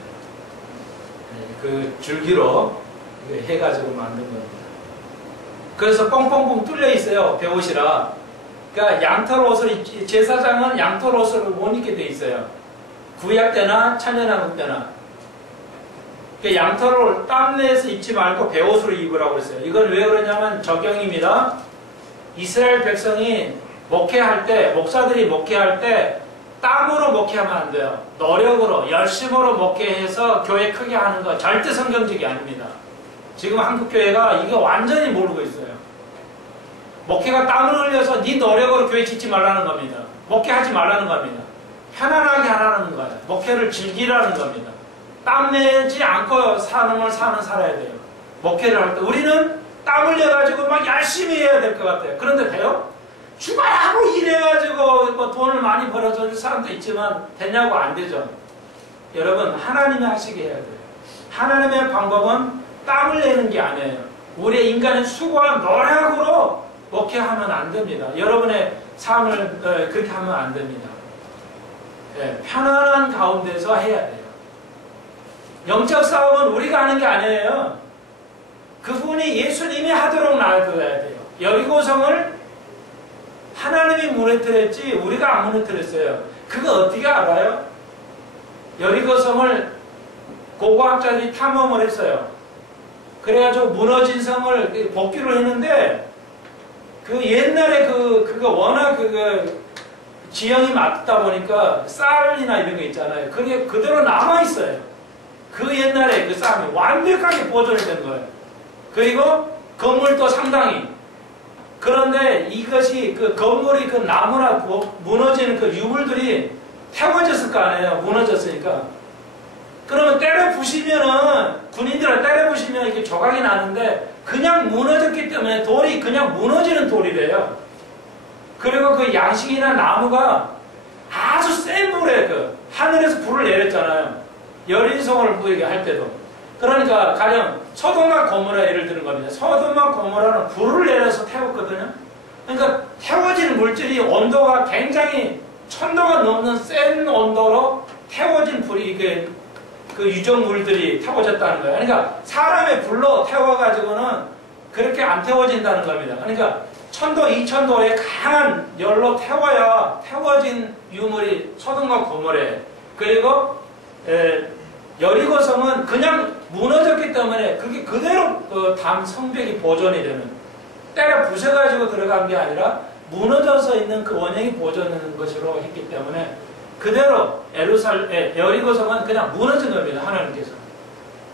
예, 그 줄기로 해가지고 만든 겁니다. 그래서 뻥뻥뻥 뚫려 있어요. 베옷이라. 그러니까 양털 옷을 제사장은 양털 옷을 못 입게 돼 있어요. 구약 때나 천년왕국 때나. 그러니까 양털을 땀내서 입지 말고 베옷으로 입으라고 했어요. 이건 왜 그러냐면 적용입니다. 이스라엘 백성이 목회할 때, 목사들이 목회할 때 땀으로 목회하면 안 돼요. 노력으로, 열심으로 목회해서 교회 크게 하는 거 절대 성경적이 아닙니다. 지금 한국교회가 이게 완전히 모르고 있어요. 목회가 땀을 흘려서 네 노력으로 교회 짓지 말라는 겁니다. 목회하지 말라는 겁니다. 편안하게 하라는 거예요. 목회를 즐기라는 겁니다. 땀내지 않고 사는 살아야 돼요. 목회를 할 때. 우리는 땀 흘려가지고 막 열심히 해야 될 것 같아요. 그런데 돼요? 주말하고 일해가지고 뭐 돈을 많이 벌어줄 사람도 있지만 되냐고 안 되죠. 여러분 하나님이 하시게 해야 돼요. 하나님의 방법은 땀을 내는 게 아니에요. 우리의 인간의 수고와 노력으로 목회하면 안 됩니다. 여러분의 삶을 그렇게 하면 안 됩니다. 네, 편안한 가운데서 해야 돼요. 영적 싸움은 우리가 하는 게 아니에요. 그분이 예수님이 하도록 놔둬야 돼요. 여리고성을 하나님이 무너뜨렸지 우리가 안 무너뜨렸어요. 그거 어떻게 알아요? 여리고성을 고고학자들이 탐험을 했어요. 그래가지고 무너진 성을 복귀를 했는데 그 옛날에 그거 워낙 지형이 맞다 보니까 쌀이나 이런 거 있잖아요. 그게 그대로 남아있어요. 그 옛날에 그 쌀이 완벽하게 보존이 된 거예요. 그리고 건물도 상당히. 그런데 이것이 그 건물이 그 나무나 무너지는 그 유물들이 태워졌을 거 아니에요. 무너졌으니까. 그러면 때려 부시면은 군인들을 때려 부시면 이렇게 조각이 나는데 그냥 무너졌기 때문에 돌이 그냥 무너지는 돌이래요. 그리고 그 양식이나 나무가 아주 센 불에 하늘에서 불을 내렸잖아요. 여린성을 보이게 할 때도. 그러니까 가령 소돔과 고모라 예를 드는 겁니다. 소돔과 고모라는 불을 내려서 태웠거든요. 그러니까 태워진 물질이 온도가 굉장히 1000도가 넘는 센 온도로 태워진 불이 이게 그 유적물들이 태워졌다는 거예요. 그러니까 사람의 불로 태워가지고는 그렇게 안 태워진다는 겁니다. 그러니까 1000도, 2000도의 강한 열로 태워야 태워진 유물이 소돔과 고모라예요. 그리고 여리고성은 그냥 무너졌기 때문에 그게 그대로 그 담 성벽이 보존이 되는, 때려 부셔가지고 들어간 게 아니라 무너져서 있는 그 원형이 보존되는 것으로 했기 때문에 그대로 여리고성은 그냥 무너진 겁니다. 하나님께서.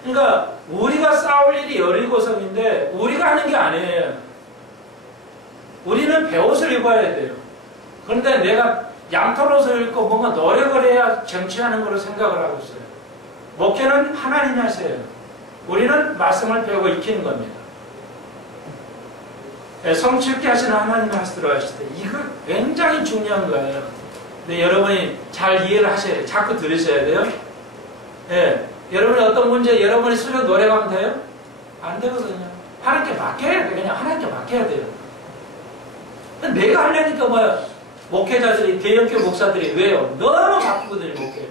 그러니까 우리가 싸울 일이 여리고성인데 우리가 하는 게 아니에요. 우리는 베옷을 입어야 돼요. 그런데 내가 양털옷을 입고 뭔가 노력을 해야 정치하는 걸로 생각을 하고 있어요. 목회는 하나님이 하세요. 우리는 말씀을 배우고 익히는 겁니다. 성취롭게 하시는 하나님이 하시도록 하시되 이거 굉장히 중요한 거예요. 근데 여러분이 잘 이해를 하셔야 돼요. 자꾸 들으셔야 돼요. 여러분이 어떤 문제 여러분이 수련 노력하면 돼요? 안 되거든요. 하나님께 맡겨야 돼요. 그냥 하나님께 맡겨야 돼요. 내가 하려니까 뭐야. 목회자들이, 대형교 목사들이 왜요? 너무 바쁘거든요, 목회.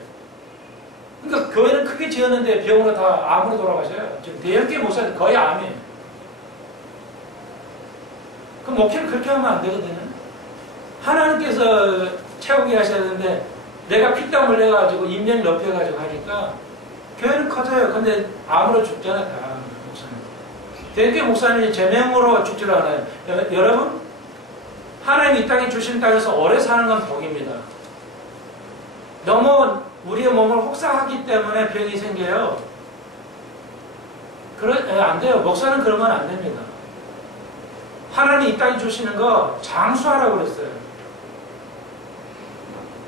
그러니까 교회는 크게 지었는데 병으로 다 암으로 돌아가셔요. 지금 대형교 목사들 거의 암이에요. 그 목회를 그렇게 하면 안 되거든요. 하나님께서 채우게 하셔야 되는데 내가 피땀 흘려가지고 인명 높여가지고 하니까 교회는 커져요. 근데 암으로 죽잖아요, 다 목사님. 대형교 목사님이 제명으로 죽지를 않아요. 여러분, 하나님 이 땅에 주신 땅에서 오래 사는 건 복입니다. 너무 우리의 몸을 혹사하기 때문에 병이 생겨요. 안 돼요. 목사는 그러면 안 됩니다. 하나님 이 땅에 주시는 거 장수하라고 그랬어요.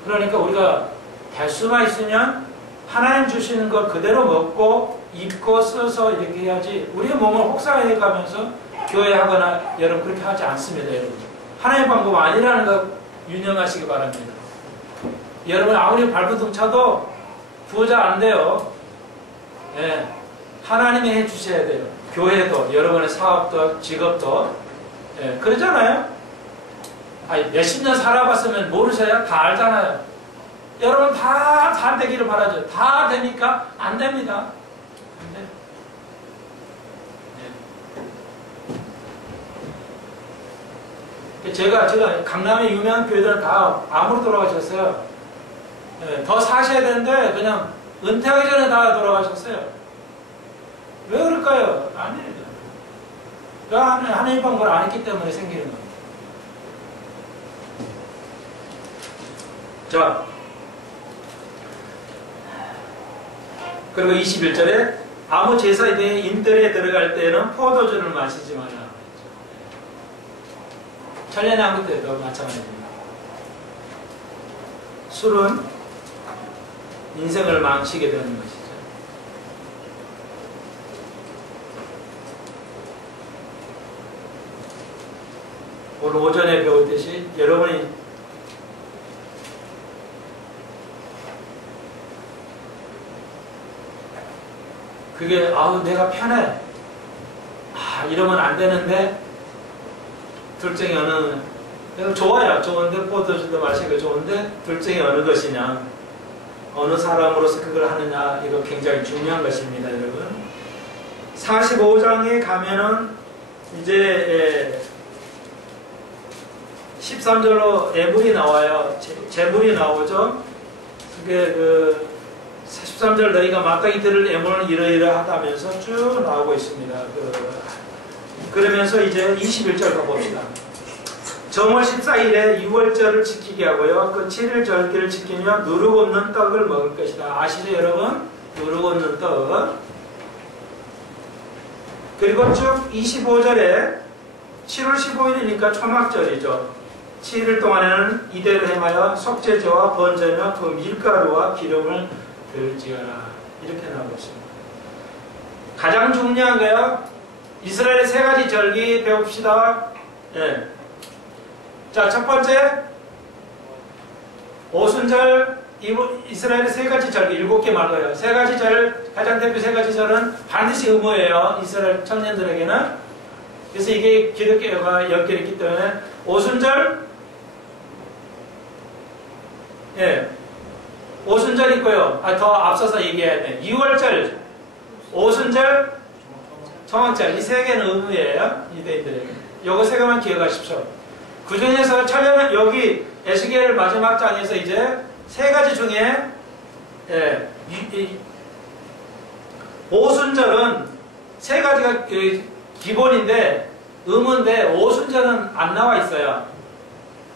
그러니까 우리가 될 수만 있으면 하나님 주시는 거 그대로 먹고 입고 써서 이렇게 해야지 우리의 몸을 혹사해 가면서 교회하거나 여러분 그렇게 하지 않습니다. 여러분. 하나님의 방법 아니라는 거 유념하시기 바랍니다. 여러분 아무리 발버둥 쳐도 부자 안 돼요. 예, 하나님이 해주셔야 돼요. 교회도, 여러분의 사업도, 직업도. 예, 그러잖아요. 아니, 몇십 년 살아봤으면 모르셔요? 다 알잖아요. 여러분 다 되기를 바라죠. 다 되니까 안 됩니다. 안 돼요. 예. 제가 강남의 유명한 교회들은 다 암으로 돌아가셨어요. 예, 더 사셔야 되는데 그냥 은퇴하기 전에 다 돌아가셨어요. 왜 그럴까요? 아니에요. 하나님 방법을 안 했기 때문에 생기는 겁니다. 자, 그리고 21절에 아무 제사에 대해 인들에 들어갈 때에는 포도주를 마시지 말라. 천년왕국 때도 마찬가지입니다. 술은 인생을 망치게 되는 것이죠. 오늘 오전에 배웠듯이 여러분이 그게 아우 내가 편해 이러면 안 되는데 둘 중에 어느 좋아요. 좋은데 포도주도 마시고 좋은데 둘 중에 어느 것이냐 어느 사람으로서 그걸 하느냐 이거 굉장히 중요한 것입니다. 여러분 45장에 가면은 이제 13절로 애물이 나와요. 재물이 나오죠. 그게 13절 너희가 마땅히 들을 애물은 이러이러하다면서 쭉 나오고 있습니다. 그러면서 이제 21절 가봅시다. 정월 14일에 6월절을 지키게 하고요. 그 7일 절기를 지키며 누룩 없는 떡을 먹을 것이다. 아시죠 여러분? 누룩 없는 떡. 그리고 쭉 25절에 7월 15일이니까 초막절이죠. 7일 동안에는 이대로 행하여 속죄제와 번제며 그 밀가루와 기름을 들지어라. 이렇게 나오고 있습니다. 가장 중요한 거요. 이스라엘의 세 가지 절기 배웁시다. 예. 자, 첫 번째 오순절, 이스라엘의 세 가지 절기 7개 말고요. 세 가지 절, 가장 대표 세 가지 절은 반드시 의무예요. 이스라엘 청년들에게는. 그래서 이게 기독교가 연결했기 때문에 오순절, 예, 오순절 있고요. 더 앞서서 얘기해야 돼. 6월절, 오순절, 초막절 이 세 개는 의무예요. 유대인들에게. 요거 세 개만 기억하십시오. 그 중에서 천년 여기 에스겔 마지막 장에서 이제 세 가지 중에 예, 오순절은 세 가지가 기본인데 의무인데 오순절은 안 나와 있어요.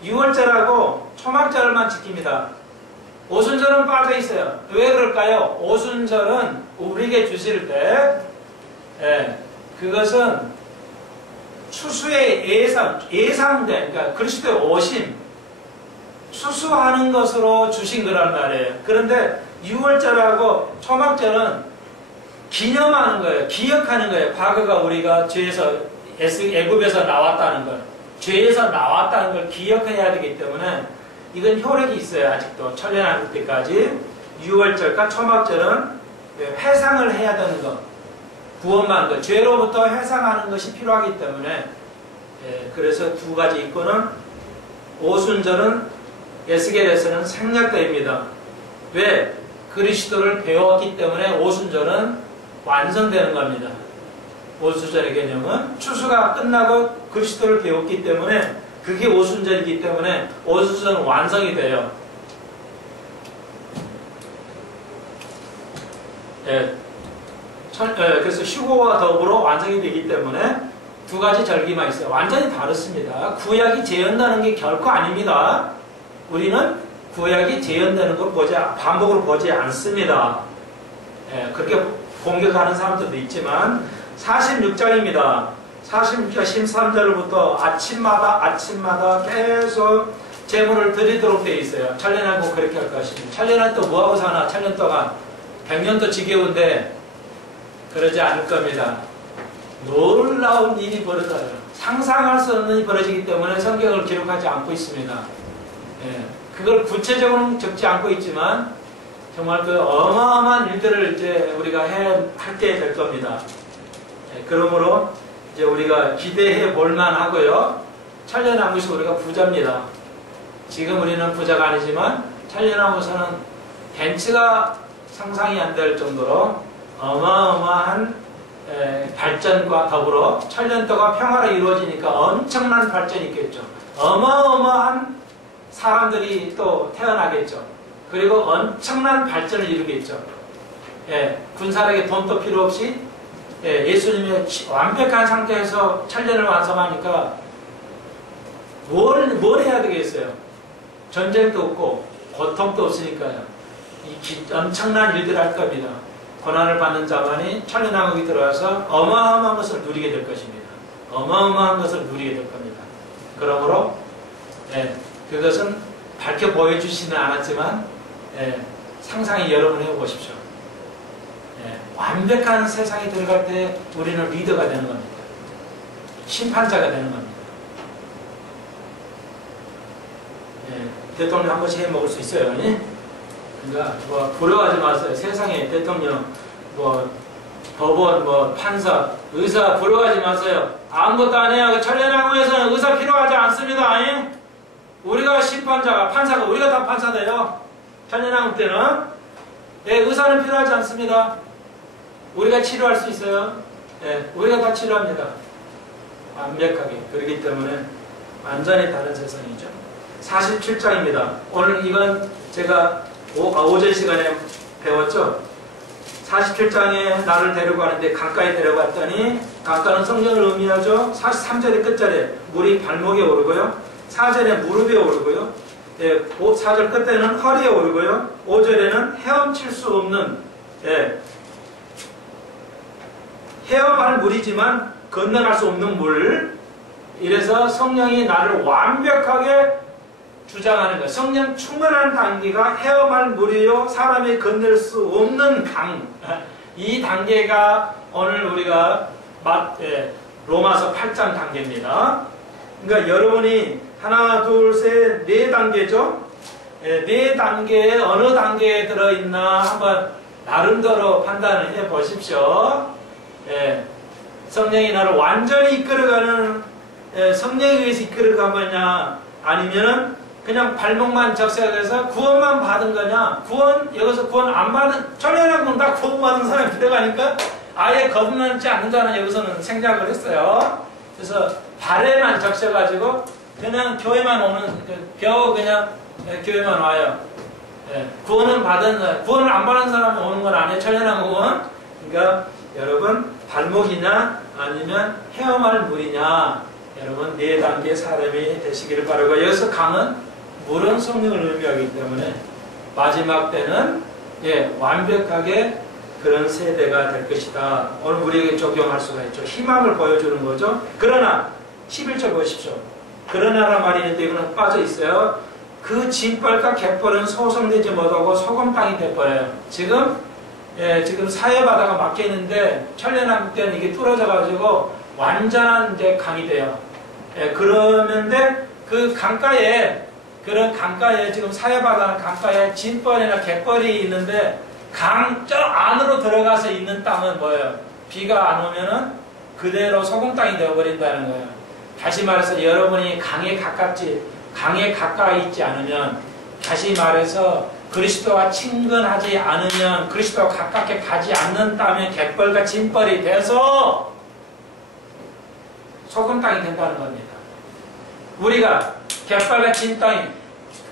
6월절하고 초막절만 지킵니다. 오순절은 빠져 있어요. 왜 그럴까요? 오순절은 우리에게 주실 때 예, 그것은 추수의 예상된, 그러니까 그리스도의 오심, 추수하는 것으로 주신 거란 말이에요. 그런데 6월절하고 초막절은 기념하는 거예요. 기억하는 거예요. 과거가 우리가 죄에서, 애굽에서 나왔다는 걸, 죄에서 나왔다는 걸 기억해야 되기 때문에 이건 효력이 있어요. 아직도. 천년왕국 때까지. 6월절과 초막절은 회상을 해야 되는 것. 구원만 것, 죄로부터 해상하는 것이 필요하기 때문에 그래서 두 가지 있고는 오순절은 에스겔에서는 생략되입니다. 왜? 그리스도를 배웠기 때문에 오순절은 완성되는 겁니다. 오순절의 개념은 추수가 끝나고 그리스도를 배웠기 때문에 그게 오순절이기 때문에 오순절은 완성이 돼요. 그래서 휴거와 더불어 완성이 되기 때문에 두 가지 절기만 있어요. 완전히 다릅니다. 구약이 재현되는 게 결코 아닙니다. 우리는 구약이 재현되는 걸 반복으로 보지 않습니다. 그렇게 공격하는 사람들도 있지만 46장입니다. 46장 13절부터 아침마다 계속 제물을 드리도록 되어 있어요. 천년왕국 그렇게 할 것입니다. 천년은 또 뭐하고 사나? 천년 동안 100년도 지겨운데 그러지 않을 겁니다. 놀라운 일이 벌어져요. 상상할 수 없는 일이 벌어지기 때문에 성경을 기록하지 않고 있습니다. 그걸 구체적으로는 적지 않고 있지만 정말 그 어마어마한 일들을 이제 우리가 하게 될 겁니다. 그러므로 이제 우리가 기대해 볼 만하고요. 천년왕국에서 우리가 부자입니다. 지금 우리는 부자가 아니지만 천년왕국에서는 벤츠가 상상이 안 될 정도로 어마어마한 발전과 더불어 천년 동안 평화로 이루어지니까 엄청난 발전이 있겠죠. 어마어마한 사람들이 또 태어나겠죠. 그리고 엄청난 발전을 이루겠죠. 군사력에 돈도 필요 없이 예수님의 완벽한 상태에서 천년을 완성하니까 뭘 해야 되겠어요? 전쟁도 없고 고통도 없으니까요. 엄청난 일들을 할 겁니다. 고난을 받는 자만이 천년왕국에 들어와서 어마어마한 것을 누리게 될 것입니다. 어마어마한 것을 누리게 될 겁니다. 그러므로 그것은 밝혀 보여주지는 않았지만 상상이 여러분 해보십시오. 완벽한 세상에 들어갈 때 우리는 리더가 되는 겁니다. 심판자가 되는 겁니다. 대통령 한 번씩 해먹을 수 있어요. 그러니까 부러워하지 마세요. 세상에 대통령, 법원, 판사, 의사 부러워하지 마세요. 아무것도 안 해요. 천년왕국에서는 의사 필요하지 않습니다. 우리가 심판자가, 판사가, 우리가 다 판사돼요. 천년왕국 때는 의사는 필요하지 않습니다. 우리가 치료할 수 있어요. 우리가 다 치료합니다. 완벽하게. 그렇기 때문에 완전히 다른 세상이죠. 47장입니다. 오늘 이건 제가 오전 시간에 배웠죠. 47장에 나를 데려가는데 강가에 데려갔더니 강가는 성령을 의미하죠. 43절의 끝자리에 물이 발목에 오르고요. 4절에 무릎에 오르고요. 4절 끝에는 허리에 오르고요. 5절에는 헤엄칠 수 없는 헤엄할 물이지만 건너갈 수 없는 물. 이래서 성령이 나를 완벽하게 주장하는 것. 성령 충만한 단계가 헤엄할 물이요 사람이 건널 수 없는 강. 이 단계가 오늘 우리가 로마서 8장 단계입니다. 그러니까 여러분이 하나, 둘, 셋, 네 단계죠. 네 단계에 어느 단계에 들어있나 한번 나름대로 판단을 해 보십시오. 성령이 나를 완전히 이끌어가는 성령에 의해서 이끌어가느냐, 아니면 그냥 발목만 적셔서 구원만 받은 거냐. 여기서 구원 안 받은, 천년왕국은 다 구원받은 사람이 들어가니까 아예 거듭나지 않는 자는 여기서는 생략을 했어요. 그래서 발에만 적셔가지고 그냥 교회만 오는, 겨우 그냥 교회만 와요. 구원을 안 받은 사람이 오는 건 아니에요. 천년왕국은. 그러니까 여러분, 발목이냐 아니면 헤엄할 물이냐, 여러분 4단계 사람이 되시기를 바라고. 여기서 강은 물은 성령을 의미하기 때문에 마지막 때는 완벽하게 그런 세대가 될 것이다. 오늘 우리에게 적용할 수가 있죠. 희망을 보여주는 거죠. 그러나 11절 보십시오. 그러나란 말이 있는데 이거는 빠져 있어요. 그 진벌과 갯벌은 소성되지 못하고 소금 땅이 돼버려요. 지금 사해바다가 막혀 있는데 천년왕국 때는 이게 뚫어져 가지고 완전한 이제 강이 돼요. 그러는데 그 강가에, 지금 사해바다는 강가에 진벌이나 갯벌이 있는데 강 저 안으로 들어가서 있는 땅은 뭐예요? 비가 안 오면은 그대로 소금 땅이 되어버린다는 거예요. 다시 말해서 여러분이 강에 가까이 있지 않으면, 다시 말해서 그리스도와 친근하지 않으면, 그리스도와 가깝게 가지 않는다면 갯벌과 진벌이 돼서 소금 땅이 된다는 겁니다. 우리가 갯벌과 진 땅이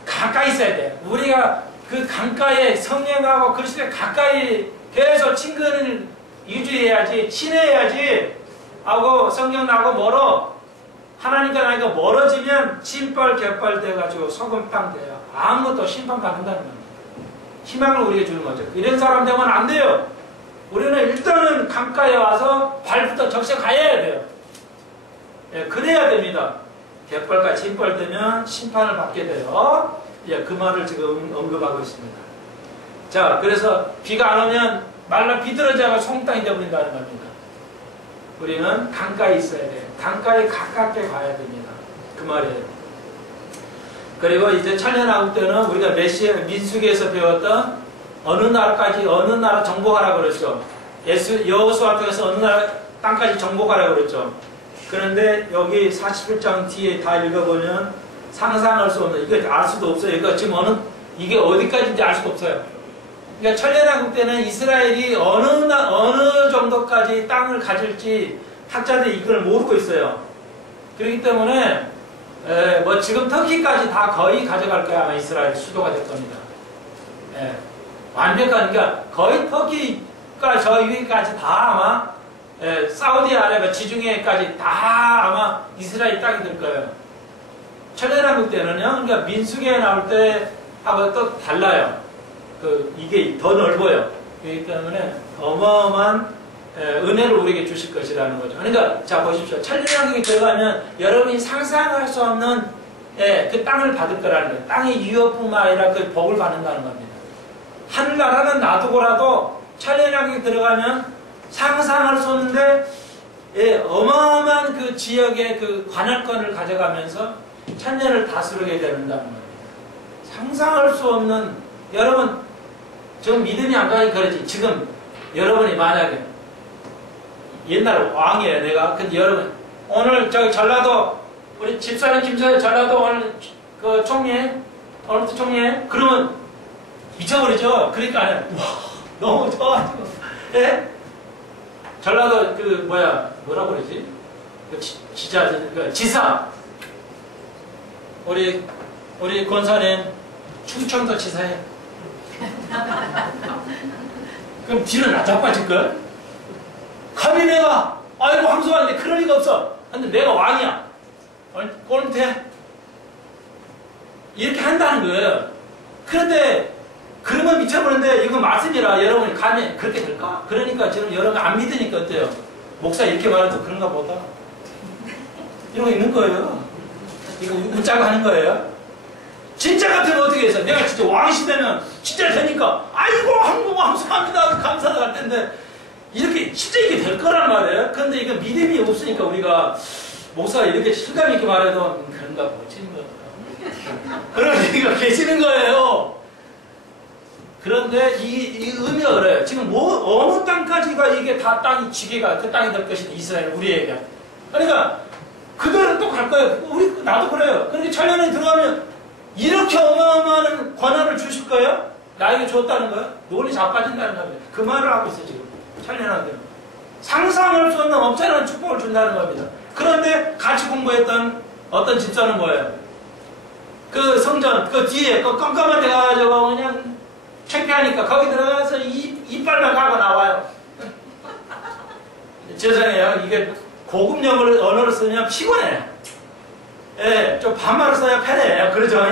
가까이 있어야 돼요. 우리가 그 강가에 성령하고 그리스도에 가까이 돼서 친근을 유지해야지, 친해야지. 하고 성령 나하고 멀어. 하나님과 나니까 멀어지면 진벌 갯벌 돼가지고 소금 땅 돼요. 아무것도 심판받는다는 겁니다. 희망을 우리에게 주는 거죠. 이런 사람 되면 안 돼요. 우리는 일단은 강가에 와서 발부터 적셔 가야 돼요. 그래야 됩니다. 갯벌과 진벌 되면 심판을 받게 돼요. 그 말을 지금 언급하고 있습니다. 자, 그래서 비가 안 오면 말라 비틀어져가 송땅이 되어버린다는 겁니다. 우리는 강가에 있어야 돼요. 강가에 가깝게 가야 됩니다. 그 말이에요. 그리고 이제 천년왕국 때는 우리가 민수기에서 배웠던 어느 나라까지 어느 나라 정복하라고 그랬죠. 여호수아 쪽에서 어느 나라 땅까지 정복하라고 그랬죠. 그런데 여기 41장 뒤에 다 읽어보면 상상할 수 없는, 이거 알 수도 없어요. 이거 지금 이게 어디까지인지 알 수도 없어요. 그러니까 천년왕국 때는 이스라엘이 어느 정도까지 땅을 가질지 학자들이 이걸 모르고 있어요. 그렇기 때문에 뭐 지금 터키까지 다 거의 가져갈 거야. 아마 이스라엘 수도가 될 겁니다. 완벽한, 그러니까 거의 터키가 저 위까지 다 아마 사우디아라비아 지중해까지 다 아마 이스라엘 땅이 될 거예요. 천년왕국 때는요, 그러니까 민수기에 나올 때 하고 또 달라요. 이게 더 넓어요. 그렇기 때문에 어마어마한 은혜를 우리에게 주실 것이라는 거죠. 그러니까 자 보십시오. 천년왕국에 들어가면 여러분이 상상할 수 없는 그 땅을 받을 거라는 거예요. 땅의 유업뿐만 아니라 그 복을 받는다는 겁니다. 하늘나라는 놔두고라도 천년왕국에 들어가면 상상할 수 없는데 어마어마한 그 지역의 그 관할권을 가져가면서 천년을 다스리게 된다는 겁니다. 상상할 수 없는, 여러분 좀 믿음이 안 가니 그러지. 지금 여러분이 만약에 옛날 왕이에요 내가. 근데 여러분 오늘 저기 전라도 우리 집사람 김서현 전라도 오늘 그 총리해, 오늘 또 총리해, 그러면 미쳐버리죠. 그러니까 와 너무 좋아가지고 전라도 그 뭐라고 그러지? 그 지사 우리 권사님 충청도 지사에 그럼 뒤로 나 자빠질걸? 감히 내가 아이고 황소한테 그럴 리가 없어. 근데 내가 왕이야. 꼴대 이렇게 한다는 거예요. 그런데 그러면 미쳐버리는데 이거 말씀이라 여러분이 감히 그렇게 될까? 그러니까 지금 여러분 안 믿으니까 어때요? 목사 이렇게 말해도 그런가 보다. 이런 거 있는 거예요. 이거 웃자고 하는 거예요. 진짜 같으면 어떻게 해서 내가 진짜 왕시 되면 진짜 되니까 아이고 한국 감사합니다 감사도 할 텐데 이렇게 진짜 이게 될 거란 말이에요. 그런데 이거 믿음이 없으니까 우리가 목사가 이렇게 실감 있게 말해도 그런가 보지 뭐. 그런 얘기가 계시는 거예요. 그런데 이 의미가 그래요. 지금 어느 땅까지가 이게 다 땅이 지게가 그 땅이 될 것이다. 이스라엘 우리에게. 그러니까 그들은 또 갈 거예요. 나도 그래요. 그러니까 천년에 들어가면 이렇게 어마어마한 권한을 주실 거예요? 나에게 줬다는 거예요? 논리 자빠진다는 겁니다. 그 말을 하고 있어요 지금. 천년왕국은 상상할 수 없는 엄청난 축복을 준다는 겁니다. 그런데 같이 공부했던 어떤 집사는 뭐예요? 그 성전 그 뒤에 그 깜깜한 데 가가지고 그냥 창피하니까 거기 들어가서 이빨만 가고 나와요. 죄송해요. 이게 고급 언어를 쓰면 피곤해. 좀 반말을 써야 편해. 그러죠.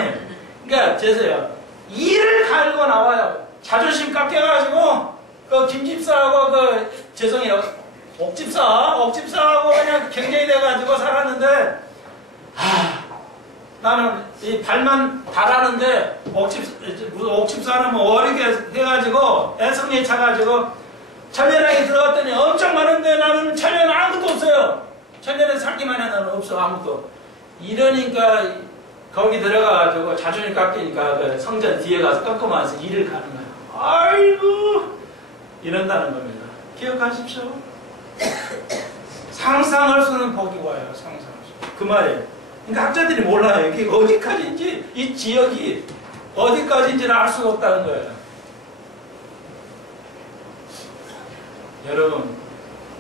그러니까 죄송해요. 이를 갈고 나와요. 자존심 깎여가지고 그 김집사하고 죄송해요. 옥집사하고 그냥 경쟁이 돼가지고 살았는데 나는 이 발만 달았는데 옥집사는 뭐 어리게 해가지고 애성리에 차가지고 천년왕에 들어갔더니 엄청 많은데 나는 천년에 아무것도 없어요. 천년에 살기만 해 나는 없어 아무것도. 이러니까 거기 들어가가지고 자존심 깎이니까 그 성전 뒤에 가서 꺾어마서 일을 가는 거예요. 아이고 이런다는 겁니다. 기억하십시오. 상상할 수 없는 복이 와요. 상상할 수 없는. 그 말이에요. 그러니까 학자들이 몰라요. 이게 어디까지인지 이 지역이 어디까지인지를 알 수가 없다는 거예요. 여러분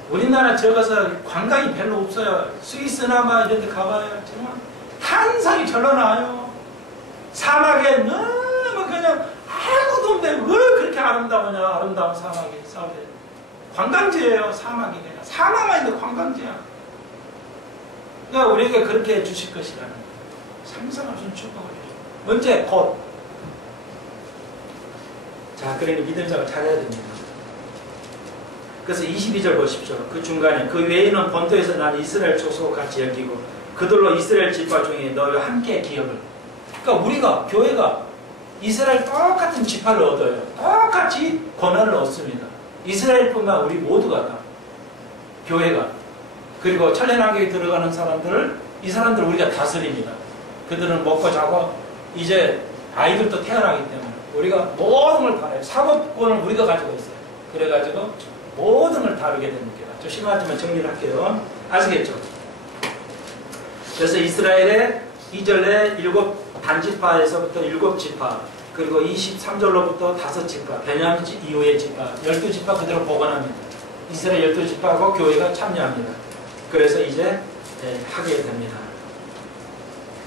우리나라 저가서 관광이 별로 없어요. 스위스나 막 이런 데 가봐요. 정말 탄상이 절로 나요. 사막에 너무 그냥 아무것도 없는데 왜 그렇게 아름다우냐. 아름다운 사막이 사우디. 관광지예요. 사막이 그냥. 사막만 있는데 관광지야. 그러니까 우리에게 그렇게 해주실 것이라는 거예요. 상상할 수 없는 축복을 해주죠. 언제? 곧. 자, 그러니 믿음생활 잘해야 됩니다. 그래서 22절 보십시오. 그 중간에 그 외에는 본토에서 난 이스라엘 족속과 같이 여기고 그들로 이스라엘 지파 중에 너희와 함께 기업을. 그러니까 우리가 교회가 이스라엘 똑같은 지파를 얻어요. 똑같이 권한을 얻습니다. 이스라엘뿐만 우리 모두가 다 교회가. 그리고 천년왕국에 들어가는 사람들을 이 사람들 우리가 다스립니다. 그들은 먹고 자고 이제 아이들도 태어나기 때문에 우리가 모든 걸 다뤄요. 사법권을 우리가 가지고 있어요. 그래가지고 모든 걸 다루게 됩니다. 좀 심하지만 정리를 할게요. 아시겠죠? 그래서 이스라엘의 2절에 7단지파에서부터 7지파, 그리고 23절로부터 5지파, 베냐민 이후의 지파, 12지파 그대로 복원합니다. 이스라엘 12지파하고 교회가 참여합니다. 그래서 이제 하게 됩니다.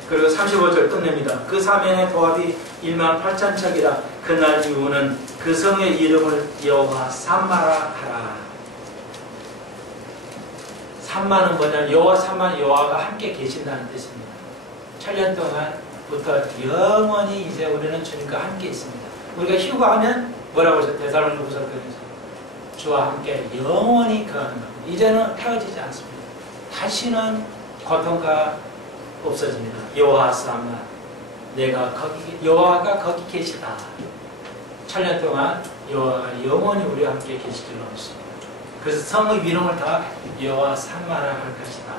그리고 35절 끝냅니다. 그 사면의 도합이 18,000척이라. 그날 이후는 그 성의 이름을 여호와 삼마라 하라. 삼마는 뭐냐면 여호와 삼마, 여호와가 함께 계신다는 뜻입니다. 7년 동안부터 영원히 이제 우리는 주님과 함께 있습니다. 우리가 휴가하면 뭐라고 하죠? 데살로니가후서 주와 함께 영원히 거하는 겁니다. 이제는 헤어지지 않습니다. 다시는 고통과 없어집니다. 여호와 삼마, 여호와가 거기 계시다. 7년 동안 여호와가 영원히 우리와 함께 계실 줄로 믿습니다. 그래서 성의 이름을 다 여호와 삼마라 할 것이다.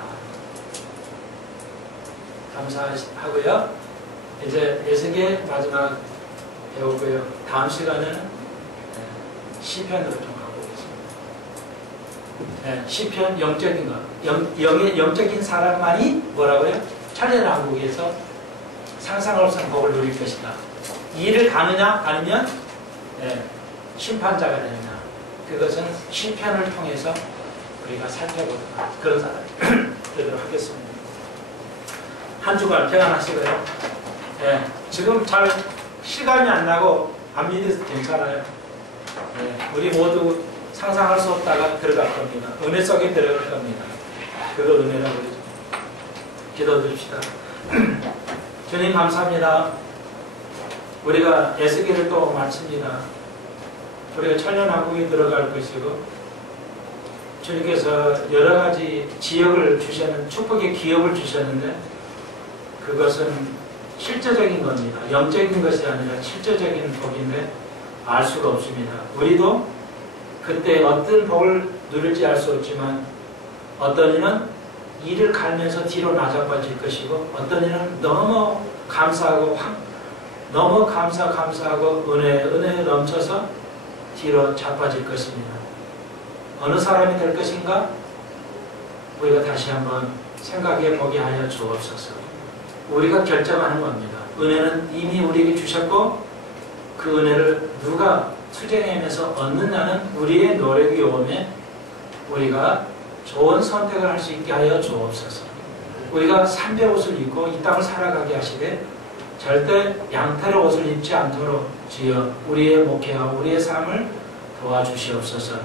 감사하고요. 이제 에스겔 마지막 배우고요. 다음 시간에는 시편으로 좀 가고 있습니다. 시편 영적인 것, 영적인 사람만이 뭐라고요? 천년왕국에서 상상할 수 없는 복을 누릴 것이다. 이를 가느냐 아니면 심판자가 되느냐, 그것은 시편을 통해서 우리가 살펴보는 그런 사람이 되도록 하겠습니다. 한 주간 평안하시고요. 지금 잘 실감이 안 나고 안 믿어서 괜찮아요. 우리 모두 상상할 수 없다가 들어갈 겁니다. 은혜 속에 들어갈 겁니다. 그걸 은혜라고 그러죠. 기도드립시다. 주님 감사합니다. 우리가 에스겔을 또 마칩니다. 우리가 천년왕국에 들어갈 것이고, 주님께서 여러 가지 지역을 주셨는, 축복의 기업을 주셨는데 그것은 실제적인 겁니다. 영적인 것이 아니라 실제적인 복인데 알 수가 없습니다. 우리도 그때 어떤 복을 누릴지 알 수 없지만, 어떤 이는 이를 갈면서 뒤로 나자빠질 것이고, 어떤 이는 너무 감사하고 너무 감사하고 은혜에 넘쳐서 뒤로 자빠질 것입니다. 어느 사람이 될 것인가? 우리가 다시 한번 생각해 보게 하여 주옵소서. 우리가 결정하는 겁니다. 은혜는 이미 우리에게 주셨고, 그 은혜를 누가 투쟁하면서 얻느냐는 우리의 노력이 오면 우리가 좋은 선택을 할 수 있게 하여 주옵소서. 우리가 삼배 옷을 입고 이 땅을 살아가게 하시되 절대 양털의 옷을 입지 않도록 주여 우리의 목회와 우리의 삶을 도와주시옵소서.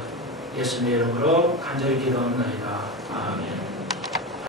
예수님의 이름으로 간절히 기도합니다. 아멘.